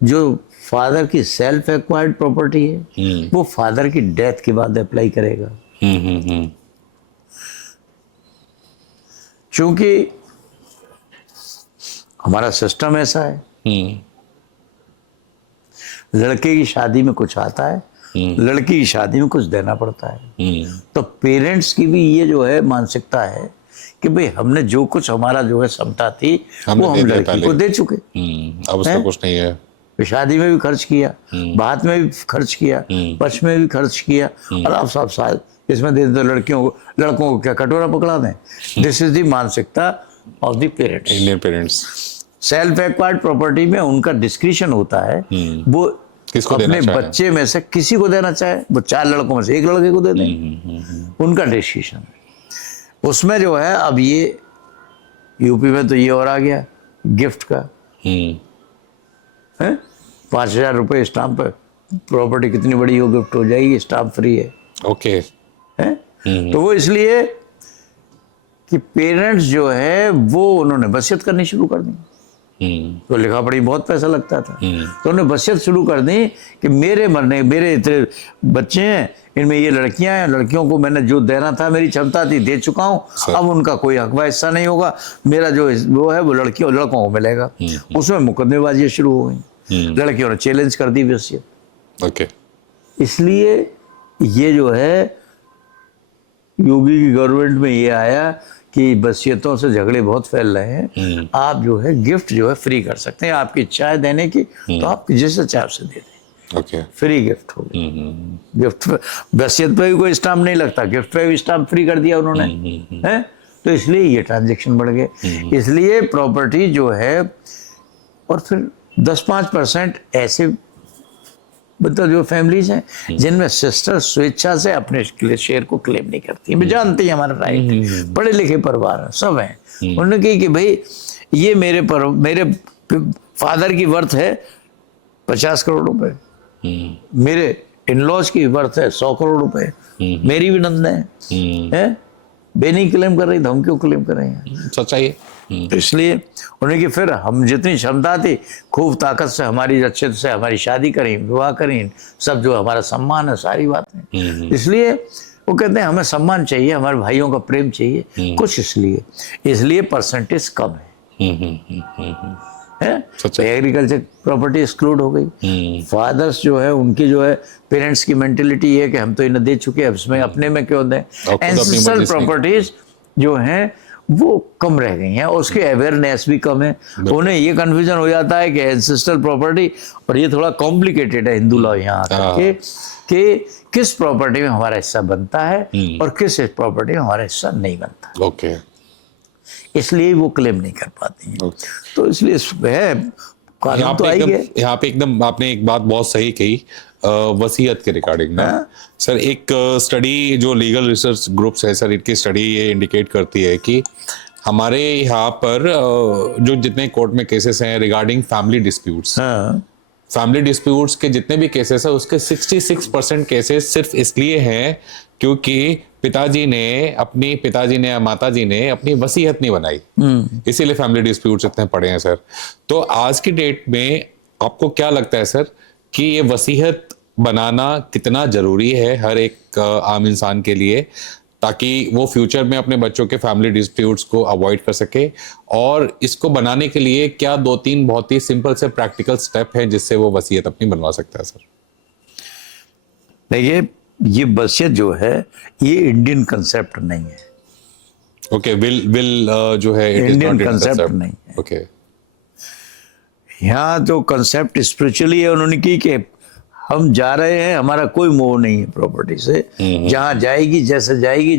जो फादर की सेल्फ एक्वायर्ड प्रॉपर्टी है वो फादर की डेथ के बाद अप्लाई करेगा। क्योंकि हमारा सिस्टम ऐसा है, लड़के की शादी में कुछ आता है, लड़की की शादी में कुछ देना पड़ता है। तो पेरेंट्स की भी ये जो है मानसिकता है कि भाई हमने जो कुछ हमारा जो है समता थी वो हम लड़की को दे चुके, अब उसका कुछ नहीं है। शादी में भी खर्च किया, बात में भी खर्च किया, पक्ष में भी खर्च किया, और अब सब साल इसमें दे दो लड़कों को क्या कटोरा पकड़ा दें। दिस इज द मानसिकता of the parents, Indian parents. Self acquired property में उनका डिस्क्रिशन होता है, वो किसको अपने बच्चे में से किसी को देना चाहे, वो 4 लड़कों में से 1 लड़के को दे दें, उनका डिस्क्रिशन है। उसमें जो है अब ये यूपी में तो ये और आ गया गिफ्ट का है, 5,000 रुपये स्टाम्प पर प्रॉपर्टी कितनी बड़ी हो गिफ्ट हो जाएगी, स्टाम्प फ्री है। ओके। है तो वो इसलिए कि पेरेंट्स जो है वो उन्होंने वसीयत करनी शुरू कर दी। तो लिखा पढ़ी बहुत पैसा लगता था, तो उन्होंने वसीयत शुरू कर दी कि मेरे इतने बच्चे हैं, इनमें ये लड़कियां हैं, लड़कियों को मैंने जो देना था मेरी क्षमता थी दे चुका हूं, अब उनका कोई हक व हिस्सा नहीं होगा, मेरा जो वो है वो लड़कियों लड़कों को मिलेगा। उसमें मुकदमेबाजी शुरू हो गई, लड़कियों ने चैलेंज कर दी वसीयत। ओके। इसलिए ये जो है योगी की गवर्नमेंट में ये आया कि वसीयतों से झगड़े बहुत फैल रहे हैं, आप जो है गिफ्ट जो है फ्री कर सकते हैं, आपकी इच्छा है देने की तो आप जिससे चाहे उसे दे दें। ओके। फ्री गिफ्ट हो गया। गिफ्ट वसीयत पे भी कोई स्टाम्प नहीं लगता, गिफ्ट पे भी स्टाम्प फ्री कर दिया उन्होंने, है तो इसलिए ये ट्रांजेक्शन बढ़ गए। इसलिए प्रॉपर्टी जो है, और फिर 10-5% ऐसे मतलब जो फैमिलीज हैं जिनमें सिस्टर स्वेच्छा से अपने शेयर को क्लेम नहीं करती, वे जानती है हमारा राइट, पढ़े लिखे परिवार है, सब हैं, उन्होंने कही कि भाई ये मेरे फादर की वर्थ है 50 करोड़ रुपए, मेरे इन-लॉज की वर्थ है 100 करोड़ रुपए, मेरी भी नंद है, वे नहीं क्लेम कर रही तो हम क्यों क्लेम कर रहे हैं? सच्चाई है। तो इसलिए उन्हें कि फिर हम जितनी क्षमता थी खूब ताकत से हमारी अच्छे से हमारी शादी करें, विवाह करें, सब जो हमारा सम्मान है, सारी बातें। इसलिए वो कहते हैं हमें सम्मान चाहिए, हमारे भाइयों का प्रेम चाहिए, कुछ इसलिए परसेंटेज कम है। एग्रीकल्चर प्रॉपर्टी एक्सक्लूड हो गई। फादर्स जो है उनकी जो है पेरेंट्स की मेंटेलिटी ये है कि हम तो इन्हें दे चुके हैं, इसमें अपने में क्यों दें। एंसेस्ट्रल प्रॉपर्टीज जो हैं वो कम रह गई हैं, और उसकी अवेयरनेस भी कम है। उन्हें ये कंफ्यूजन हो जाता है कि एंसेस्ट्रल प्रॉपर्टी, और ये थोड़ा कॉम्प्लिकेटेड है हिंदू लॉ यहाँ आकर कि किस प्रॉपर्टी में हमारा हिस्सा बनता है और किस प्रॉपर्टी में हमारा हिस्सा नहीं बनता। ओके। इसलिए वो क्लेम नहीं कर पाती हैं। तो इसलिए है कानून तो आई है। यहाँ पे एकदम आपने एक बात बहुत सही कही वसीयत के रिगार्डिंग ना सर। एक स्टडी जो लीगल रिसर्च ग्रुप्स है सर, इनकी स्टडी ये इंडिकेट करती है कि हमारे यहाँ पर जो जितने कोर्ट में केसेस हैं regarding family disputes, family disputes के जितने भी केसेस हैं उसके 66% केसेस सिर्फ इसलिए हैं क्योंकि पिताजी ने या माताजी ने अपनी वसीयत नहीं बनाई, इसीलिए फैमिली डिस्प्यूट्स इतने पड़े हैं सर। तो आज की डेट में आपको क्या लगता है सर कि ये वसीयत बनाना कितना जरूरी है हर एक आम इंसान के लिए, ताकि वो फ्यूचर में अपने बच्चों के फैमिली डिस्प्यूट्स को अवॉइड कर सके? और इसको बनाने के लिए क्या 2-3 बहुत ही सिंपल से प्रैक्टिकल स्टेप हैं जिससे वो वसीयत अपनी बनवा सकता है सर? देखिए, ये वसीयत जो है ये इंडियन कंसेप्ट नहीं है। ओके, विल जो है इंडियन कंसेप्ट नहीं है। ओके, यहाँ जो कंसेप्ट स्पिरिचुअली है उन्होंने की कि हम जा रहे हैं, हमारा कोई मोह नहीं है प्रॉपर्टी से, जहां जाएगी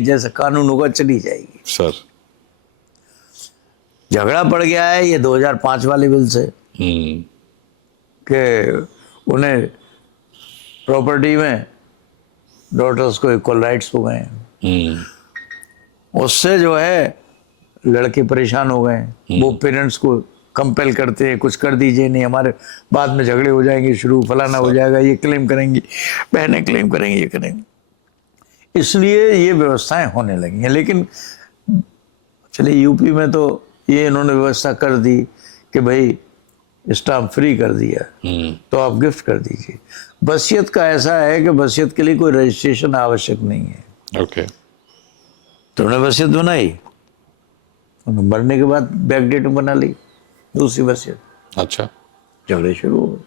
जैसे कानून होगा चली जाएगी। सर झगड़ा पड़ गया है ये 2005 वाले बिल से कि उन्हें प्रॉपर्टी में डॉटर्स को इक्वल राइट्स हो गए हैं, उससे जो है लड़के परेशान हो गए, वो पेरेंट्स को कंपेल करते हैं कुछ कर दीजिए, नहीं हमारे बाद में झगड़े हो जाएंगे शुरू, फलाना हो जाएगा, ये क्लेम करेंगी, बहनें क्लेम करेंगी, ये करेंगे। इसलिए ये व्यवस्थाएं होने लगी हैं। लेकिन चलिए यूपी में तो ये इन्होंने व्यवस्था कर दी कि भाई स्टाम्प फ्री कर दिया, तो आप गिफ्ट कर दीजिए। वसीयत का ऐसा है कि वसीयत के लिए कोई रजिस्ट्रेशन आवश्यक नहीं है। ओके। तो उन्होंने वसीयत बनाई, उन्होंने मरने के बाद बैकडेट बना ली दूसरी वसीयत, अच्छा झगड़े शुरू हो गए।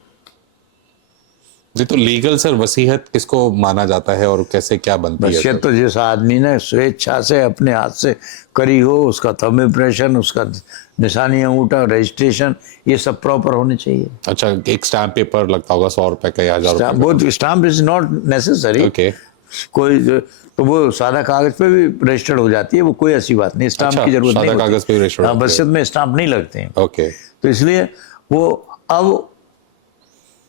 जी, तो लीगल सर वसीयत किसको माना जाता है और कैसे क्या बनती है? वसीयत तो जिस आदमी ने स्वेच्छा से अपने हाथ से करी हो, उसका थंब इम्प्रेशन, उसका निशानी अंगूठा, रजिस्ट्रेशन, ये सब प्रॉपर होने चाहिए। अच्छा, एक स्टैम्प पेपर लगता होगा 100 रुपए का या 1000 रुपए का? वो stamp is not necessary. Okay. कोई तो वो सादा कागज पे भी रजिस्टर्ड हो जाती है, वो कोई ऐसी बात नहीं, स्टाम्प अच्छा, की जरूरत नहीं सादा होती। कागज पे भी registered हाँ, होती है। वसीयत में स्टाम्प नहीं लगते हैं। ओके। तो इसलिए वो अब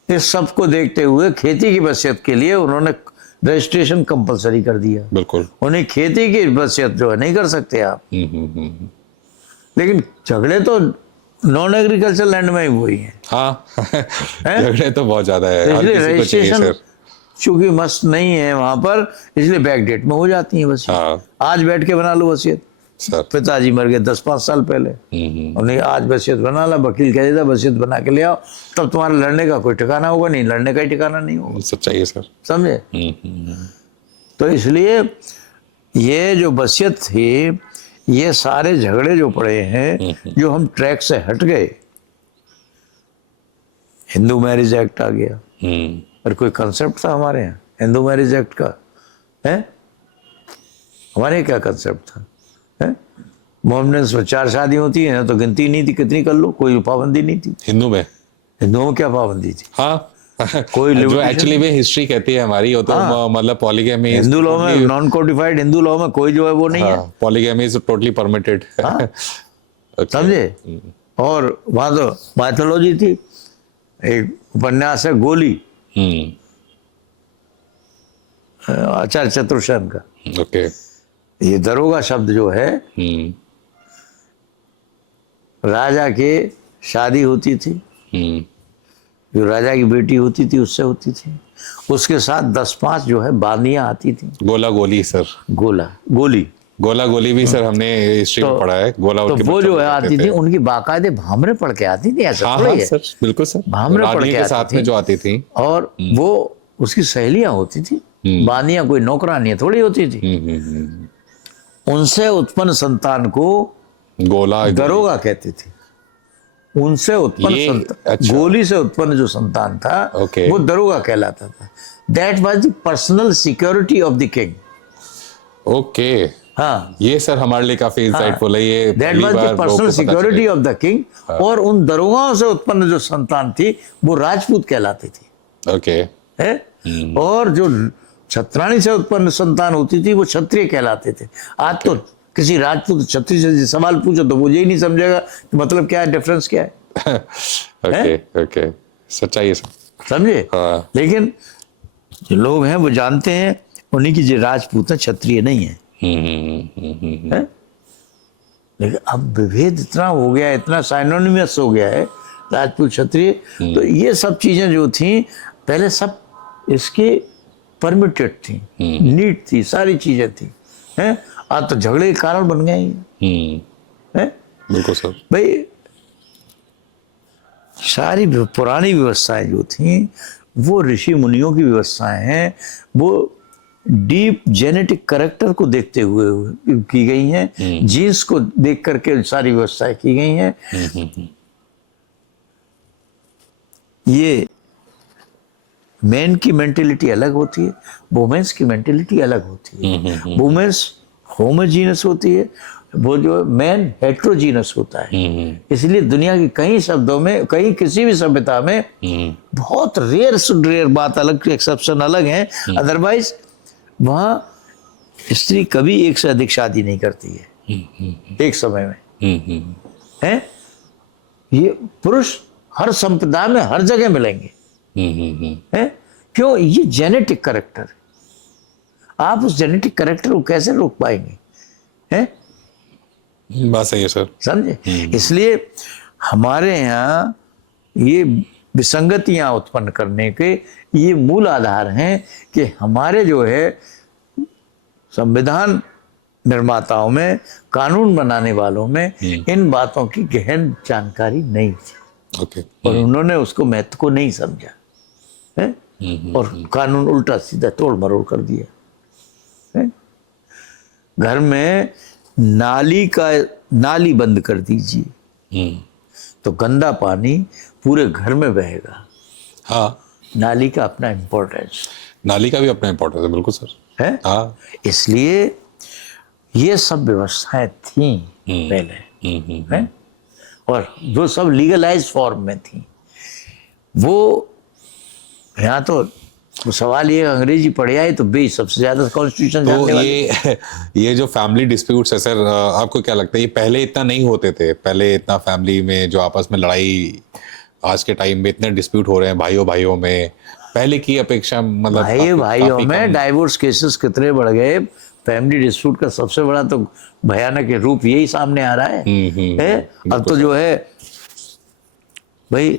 इस सब को देखते हुए खेती की वसीयत के लिए उन्होंने रजिस्ट्रेशन कंपलसरी कर दिया। बिल्कुल। उन्हें खेती की वसीयत जो है नहीं कर सकते आप। लेकिन झगड़े तो नॉन एग्रीकल्चर लैंड में ही हुई हैं। हाँ झगड़े तो बहुत ज्यादा है, हर इसलिए किसी को चाहिए रजिस्ट्रेशन सर। चूंकि मस्त नहीं है वहां पर, इसलिए बैक डेट में हो जाती है वसीयत। हाँ आज बैठ के बना लो वसीयत, सर। पिताजी मर गए 10-5 साल पहले, उन्हें आज वसीयत बना ला, वकील कह देता वसीयत बना के ले आओ, तब तुम्हारा लड़ने का कोई ठिकाना होगा नहीं, लड़ने का ही ठिकाना नहीं होगा। सच्चाई है सर। समझे? तो इसलिए ये जो वसीयत थी, ये सारे झगड़े जो पड़े हैं, जो हम ट्रैक से हट गए, हिंदू मैरिज एक्ट आ गया, और कोई कंसेप्ट था हमारे यहाँ हिंदू मैरिज एक्ट का? है हमारे यहाँ क्या कंसेप्ट था? है मोहम्मडन्स में 4 शादी होती है ना, तो गिनती नहीं थी, कितनी कर लो, कोई पाबंदी नहीं थी। हिंदू में? हिंदुओं में क्या पाबंदी थी? हाँ कोई जो limitation एक्चुअली में हिस्ट्री कहती है हमारी, वो तो मतलब पॉलीगैमी हिंदू लॉ में, नॉन कोडिफाइड हिंदू लॉ में कोई जो है वो नहीं है। Polygamy is totally permitted. समझे? और वहां तो माइथोलॉजी थी। एक उपन्यास है गोली, आचार्य चतुर्सेन का। ओके। ये दरोगा शब्द जो है, राजा के शादी होती थी, जो राजा की बेटी होती थी उससे होती थी, उसके साथ 10-5 जो है बानियां आती थी। गोला गोली सर। गोला गोली, गोला गोली भी सर हमने हिस्ट्री में पढ़ा है। गोला तो उनके वो बच्चों जो को है कहते आती थे। थी, उनकी बाकायदे भामरे पढ़ के आती थी, ऐसा हाँ थोड़ी हाँ है। सर, बिल्कुल सर। भामरे पढ़ रानियों के के आती साथ थी। में जो आती थी। और वो उसकी सहेलियां होती थी, बानियां कोई नौकरानियां थोड़ी होती थी। उनसे उत्पन्न संतान को गोला दरोगा कहते थे। उनसे उत्पन्न ये संतान, अच्छा। गोली से उत्पन्न जो संतान था, ओके। वो दरोगा कहलाता था। That was the personal security of the king. Okay. हाँ, ये सर हमारे लिए काफी इंसाइटफुल है। ये दैट पहली वाज बार द लोगों को पर्सनल पता सिक्योरिटी चलेगा। Of the king. और उन दरोगाओं से उत्पन्न जो संतान थी, वो राजपूत कहलाती थी। ओके। है? और जो छत्राणी से उत्पन्न संतान होती थी, वो क्षत्रिय कहलाते थे। आज तो किसी राजपूत क्षत्रिय से सवाल पूछो तो वो यही नहीं समझेगा कि मतलब क्या है, डिफरेंस क्या है। ओके ओके, सच्चाई है सर। समझे? हाँ। लेकिन जो लोग हैं वो जानते हैं उन्हीं की जो राजपूत है, क्षत्रिय नहीं है। है? लेकिन अब विभेद इतना हो गया है, इतना साइनोनिमस हो गया है राजपूत क्षत्रिय। तो ये सब चीजें जो थी पहले, सब इसके परमिटेड थी, नीट थी, सारी चीजें थी। हैं? आज तो झगड़े के कारण बन गए हैं। बिल्कुल सर। भाई सारी पुरानी व्यवस्थाएं जो थी, वो ऋषि मुनियों की व्यवस्थाएं हैं। वो डीप जेनेटिक कैरेक्टर को देखते हुए की गई हैं, जीन्स को देख करके सारी व्यवस्थाएं की गई हैं। ये मैन की मेंटेलिटी अलग होती है, वुमेन्स की मेंटेलिटी अलग होती है। वुमेन्स होमोजीनस होती है, वो जो मैन हेट्रोजीनस होता है। इसलिए दुनिया की कई शब्दों में, कहीं किसी भी सभ्यता में बहुत रेयर से रेयर बात अलग, एक्सेप्शन अलग है, अदरवाइज वहां स्त्री कभी एक से अधिक शादी नहीं करती है एक समय में। है? ये पुरुष हर संप्रदाय में हर जगह मिलेंगे। है? क्यों? ये जेनेटिक कैरेक्टर। आप उस जेनेटिक कैरेक्टर को कैसे रोक पाएंगे? है? बात सही है सर। समझे? इसलिए हमारे यहाँ ये विसंगतियां उत्पन्न करने के ये मूल आधार हैं कि हमारे जो है संविधान निर्माताओं में, कानून बनाने वालों में इन बातों की गहन जानकारी नहीं थी ओके। और उन्होंने उसको महत्व को नहीं समझा है और कानून उल्टा सीधा तोड़ मरोड़ कर दिया है। घर में नाली बंद कर दीजिए तो गंदा पानी पूरे घर में बहेगा। हाँ, नाली का अपना इम्पोर्टेंस नाली का भी अपना इम्पोर्टेंस है, बिल्कुल सर। है। हाँ। इसलिए ये सब व्यवस्थाएं थी पहले है और जो सब लीगलाइज फॉर्म में थी। वो यहाँ तो सवाल ये अंग्रेजी पढ़े आए तो बे सबसे ज्यादा कॉन्स्टिट्यूशन तो जानने वाले। ये जो फैमिली डिस्प्यूट्स है सर, आपको क्या लगता है ये पहले इतना नहीं होते थे? पहले इतना फैमिली में जो आपस में लड़ाई, आज के टाइम में इतने डिस्प्यूट हो रहे हैं भाइयों भाइयों में, पहले की अपेक्षा मतलब भाइयों में डाइवोर्स केसेस कितने बढ़ गए। फैमिली डिस्प्यूट का सबसे बड़ा तो भयानक रूप यही सामने आ रहा है। अब तो जो है भाई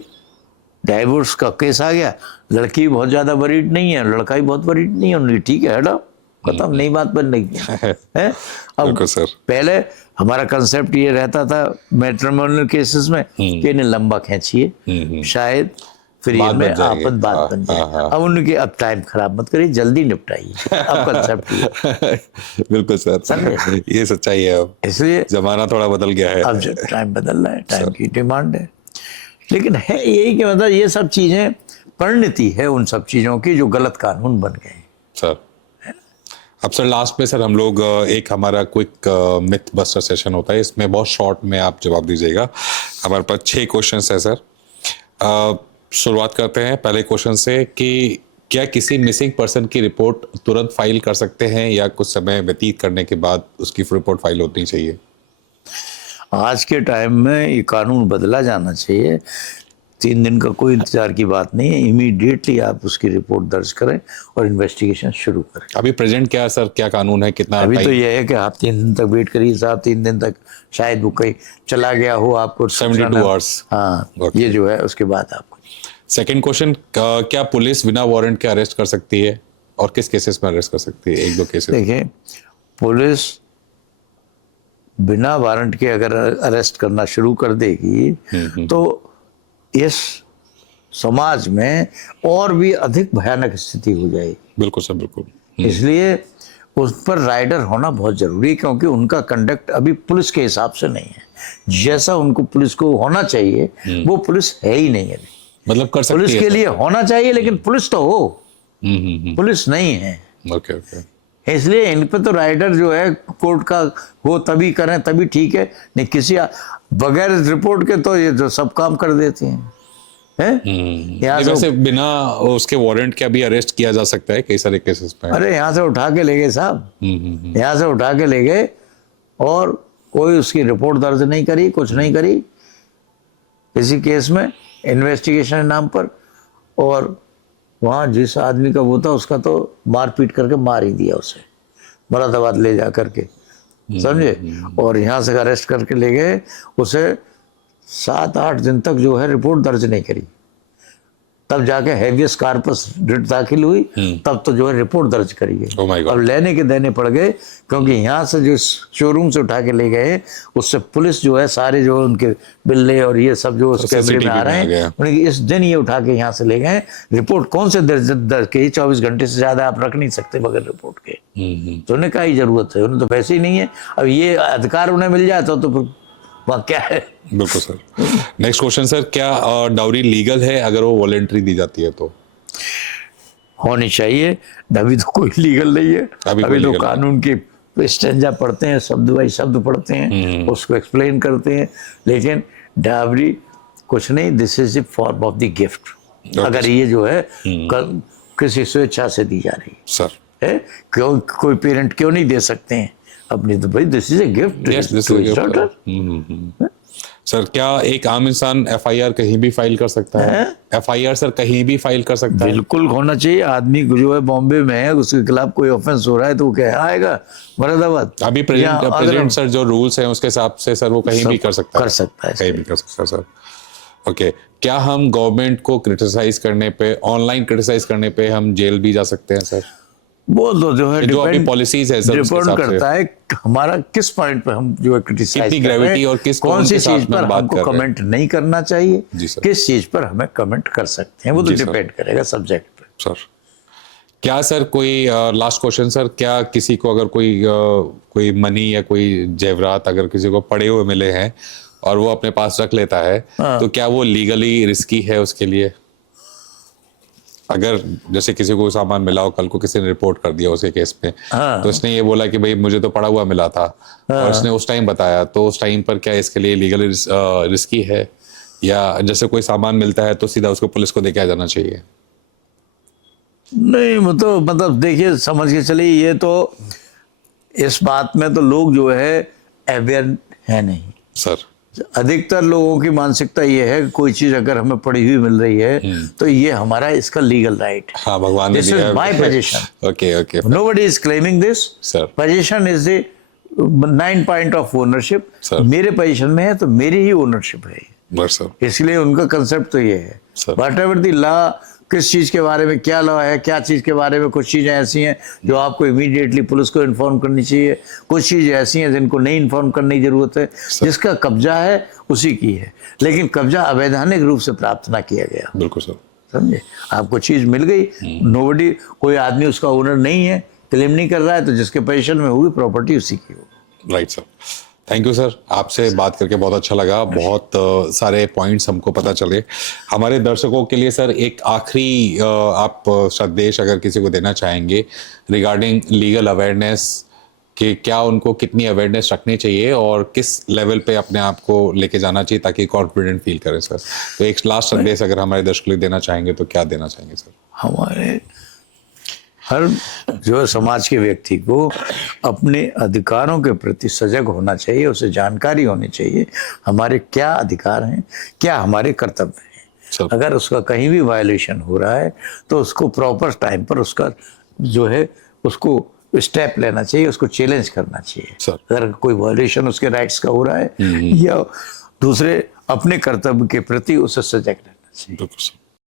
डाइवोर्स का केस आ गया, लड़की बहुत ज्यादा वरीड नहीं है, लड़का भी बहुत वरीड नहीं है, उन्हें ठीक है हटाओ, खत्म, नई बात बन रही है। अब सर, पहले हमारा कंसेप्ट ये रहता था मैट्रिमोनियल केसेस में कि इन्हें लंबा खींचिए, शायद फिर ये में आपन बात बन जाए। अब उनके अब टाइम खराब मत करिए, जल्दी निपटाइए। अब कंसेप्ट ये बिल्कुल सर, ये सच्चाई है। अब इसलिए जमाना थोड़ा बदल गया है। अब टाइम बदल रहा है, टाइम की डिमांड है। लेकिन है यही कि मतलब ये सब चीजें परिणति है उन सब चीजों की जो गलत कानून बन गए सर। अब सर लास्ट में सर हम लोग एक हमारा क्विक मिथ बस्टर सेशन होता है, इसमें बहुत शॉर्ट में आप जवाब दीजिएगा। हमारे पास 6 क्वेश्चंस है सर। शुरुआत करते हैं पहले क्वेश्चन से कि क्या किसी मिसिंग पर्सन की रिपोर्ट तुरंत फाइल कर सकते हैं या कुछ समय व्यतीत करने के बाद उसकी रिपोर्ट फाइल होनी चाहिए? आज के टाइम में ये कानून बदला जाना चाहिए। 3 दिन का कोई इंतजार की बात नहीं है, इमीडिएटली आप उसकी रिपोर्ट दर्ज करें और इन्वेस्टिगेशन शुरू करें। अभी प्रेजेंट क्या सर, क्या कानून है, कितना अभी टाइम? तो ये है कि आप 3 दिन तक वेट करिए साहब, 3 दिन तक शायद वो कहीं चला गया हो, आपको 72 आवर्स। हाँ, ये जो है उसके बाद आपको। सेकंड क्वेश्चन, क्या पुलिस बिना वारंट के अरेस्ट कर सकती है और किस केसेस में अरेस्ट कर सकती है? 1-2 केसेस। देखिए, पुलिस बिना वारंट के अगर अरेस्ट करना शुरू कर देगी तो इस समाज में और भी अधिक भयानक स्थिति हो जाएगी। बिल्कुल सर, बिल्कुल। इसलिए उस पर राइडर होना बहुत जरूरी है, क्योंकि उनका कंडक्ट अभी पुलिस के हिसाब से नहीं है। जैसा उनको पुलिस को होना चाहिए वो पुलिस है ही नहीं है। मतलब कर सकती पुलिस है के लिए होना चाहिए, लेकिन पुलिस तो हो, पुलिस नहीं है। Okay okay. इसलिए इन पे तो राइडर जो है कोर्ट का हो तभी करें, तभी ठीक है। नहीं किसी बगैर रिपोर्ट के तो ये जो सब काम कर देते हैं। यहाँ से बिना उसके वारंट के भी अरेस्ट किया जा सकता है कई सारे केसेस में। अरे यहाँ से उठा के ले गए साहब, यहाँ से उठा के ले गए और कोई उसकी रिपोर्ट दर्ज नहीं करी, कुछ नहीं करी किसी केस में इन्वेस्टिगेशन नाम पर, और वहाँ जिस आदमी का वो था उसका तो मार पीट करके मार ही दिया उसे, मुरादाबाद ले जा करके, समझे। और यहाँ से अरेस्ट करके ले गए उसे, 7-8 दिन तक जो है रिपोर्ट दर्ज नहीं करी, तब जाके हैवियस कार्पस रिट दाखिल हुई, तब तो जो है रिपोर्ट दर्ज करी गई। Oh my God. अब लेने के देने पड़ गए, क्योंकि यहाँ से जो शोरूम से उठा के ले गए उससे पुलिस जो है सारे जो उनके बिल्ले और ये सब जो उस कैमरे में आ रहे हैं उन्हें इस दिन ये उठा के यहाँ से ले गए। रिपोर्ट कौन से दर्ज की? 24 घंटे से ज्यादा आप रख नहीं सकते बगैर रिपोर्ट के। तो उन्हें क्या ही जरूरत है, उन्हें तो पैसे ही नहीं है। अब ये अधिकार उन्हें मिल जाए तो वहाँ क्या है। बिल्कुल सर। नेक्स्ट क्वेश्चन सर, क्या डाउरी लीगल है अगर वो वॉलेंट्री दी जाती है तो? होनी चाहिए। अभी तो कोई लीगल नहीं है, अभी तो कानून की स्टेंजा पढ़ते हैं, शब्द बाई शब्द पढ़ते हैं, उसको एक्सप्लेन करते हैं। लेकिन डावरी कुछ नहीं, this is the form of the gift. अगर ये जो है किसी स्वेच्छा से दी जा रही सर है, क्यों कोई पेरेंट क्यों नहीं दे सकते हैं अपनी? तो भाई this is a gift. Sir क्या एक आम इंसान एफआईआर कहीं भी फाइल कर सकता है? एफआईआर सर कहीं भी फाइल कर सकता है? बिल्कुल होना चाहिए। आदमी जो है बॉम्बे में है, उसके खिलाफ कोई ऑफेंस हो रहा है तो वो क्या आएगा मुरादाबाद? अभी प्रेजेंट सर जो रूल्स हैं उसके हिसाब से सर वो कहीं भी कर सकता है, कहीं भी कर सकता है सर। ओके, क्या हम गवर्नमेंट को क्रिटिसाइज करने पे, ऑनलाइन क्रिटिसाइज करने पे हम जेल भी जा सकते हैं सर? वो तो जो है जो अभी पॉलिसीज है सर, उसके डिपेंड हिसाब से करता है हमारा किस पॉइंट पे हम जो है क्रिटिसाइज कितनी कर रहे gravity हैं, और किस कौन tone सी के साथ चीज में पर बात हमको कर रहे हैं। कमेंट नहीं करना चाहिए, जी सर। किस चीज पर हमें कमेंट कर सकते हैं, वो तो जी सर। डिपेंड करेगा सब्जेक्ट पे। सर क्या सर कोई लास्ट क्वेश्चन सर, क्या किसी को अगर कोई मनी या कोई जेवरात अगर किसी को पड़े हुए मिले हैं और वो अपने पास रख लेता है, तो क्या वो लीगली रिस्की है उसके लिए? अगर जैसे किसी को सामान मिला हो, कल को किसी ने रिपोर्ट कर दिया उसके केस पे, तो उसने ये बोला कि भाई मुझे तो पड़ा हुआ मिला था, और उसने उस टाइम बताया, तो उस टाइम पर क्या इसके लिए लीगली रिस्की है, या जैसे कोई सामान मिलता है तो सीधा उसको पुलिस को देके आ जाना चाहिए? नहीं मतलब देखिए, समझ के चलिए, ये तो इस बात में तो लोग जो है अवेयर है नहीं। सर अधिकतर लोगों की मानसिकता ये है कि कोई चीज अगर हमें पड़ी हुई मिल रही है तो ये हमारा इसका लीगल राइट है। हाँ, भगवान ने दिस दिया इज है। My position. Okay okay nobody is claiming this. Sir position is the 9 point of ownership. Sir. मेरे पोजीशन में है तो मेरी ही ओनरशिप है, बस सर इसलिए उनका कंसेप्ट तो ये है। Sir. What ever the law, किस चीज के बारे में क्या लॉ है, क्या चीज के बारे में कुछ चीजें ऐसी हैं जो आपको इमीडिएटली पुलिस को इन्फॉर्म करनी चाहिए, कुछ चीजें ऐसी हैं जिनको नहीं इन्फॉर्म करने की जरूरत है। जिसका कब्जा है उसी की है, लेकिन कब्जा अवैधानिक रूप से प्राप्त ना किया गया। बिल्कुल सर। समझे, आपको चीज मिल गई, नोबडी, कोई आदमी उसका ओनर नहीं है, क्लेम नहीं कर रहा है, तो जिसके पोजीशन में होगी प्रॉपर्टी उसी की होगी। Right sir. Thank you sir, आपसे बात करके बहुत अच्छा लगा, बहुत सारे पॉइंट्स हमको पता चले। हमारे दर्शकों के लिए सर एक आखिरी आप संदेश अगर किसी को देना चाहेंगे रिगार्डिंग लीगल अवेयरनेस, कि क्या उनको कितनी अवेयरनेस रखनी चाहिए और किस लेवल पे अपने आप को लेके जाना चाहिए ताकि कॉन्फिडेंट फील करें सर, तो एक लास्ट संदेश अगर हमारे दर्शकों के लिए देना चाहेंगे तो क्या देना चाहेंगे सर? हमारे हर जो है समाज के व्यक्ति को अपने अधिकारों के प्रति सजग होना चाहिए, उसे जानकारी होनी चाहिए हमारे क्या अधिकार हैं, क्या हमारे कर्तव्य हैं। सर। अगर उसका कहीं भी वायलेशन हो रहा है तो उसको प्रॉपर टाइम पर उसका जो है उसको स्टेप लेना चाहिए, उसको चैलेंज करना चाहिए। सर। अगर कोई वायलेशन उसके राइट्स का हो रहा है या दूसरे अपने कर्तव्य के प्रति उसे सजग रहना चाहिए। बिल्कुल सर।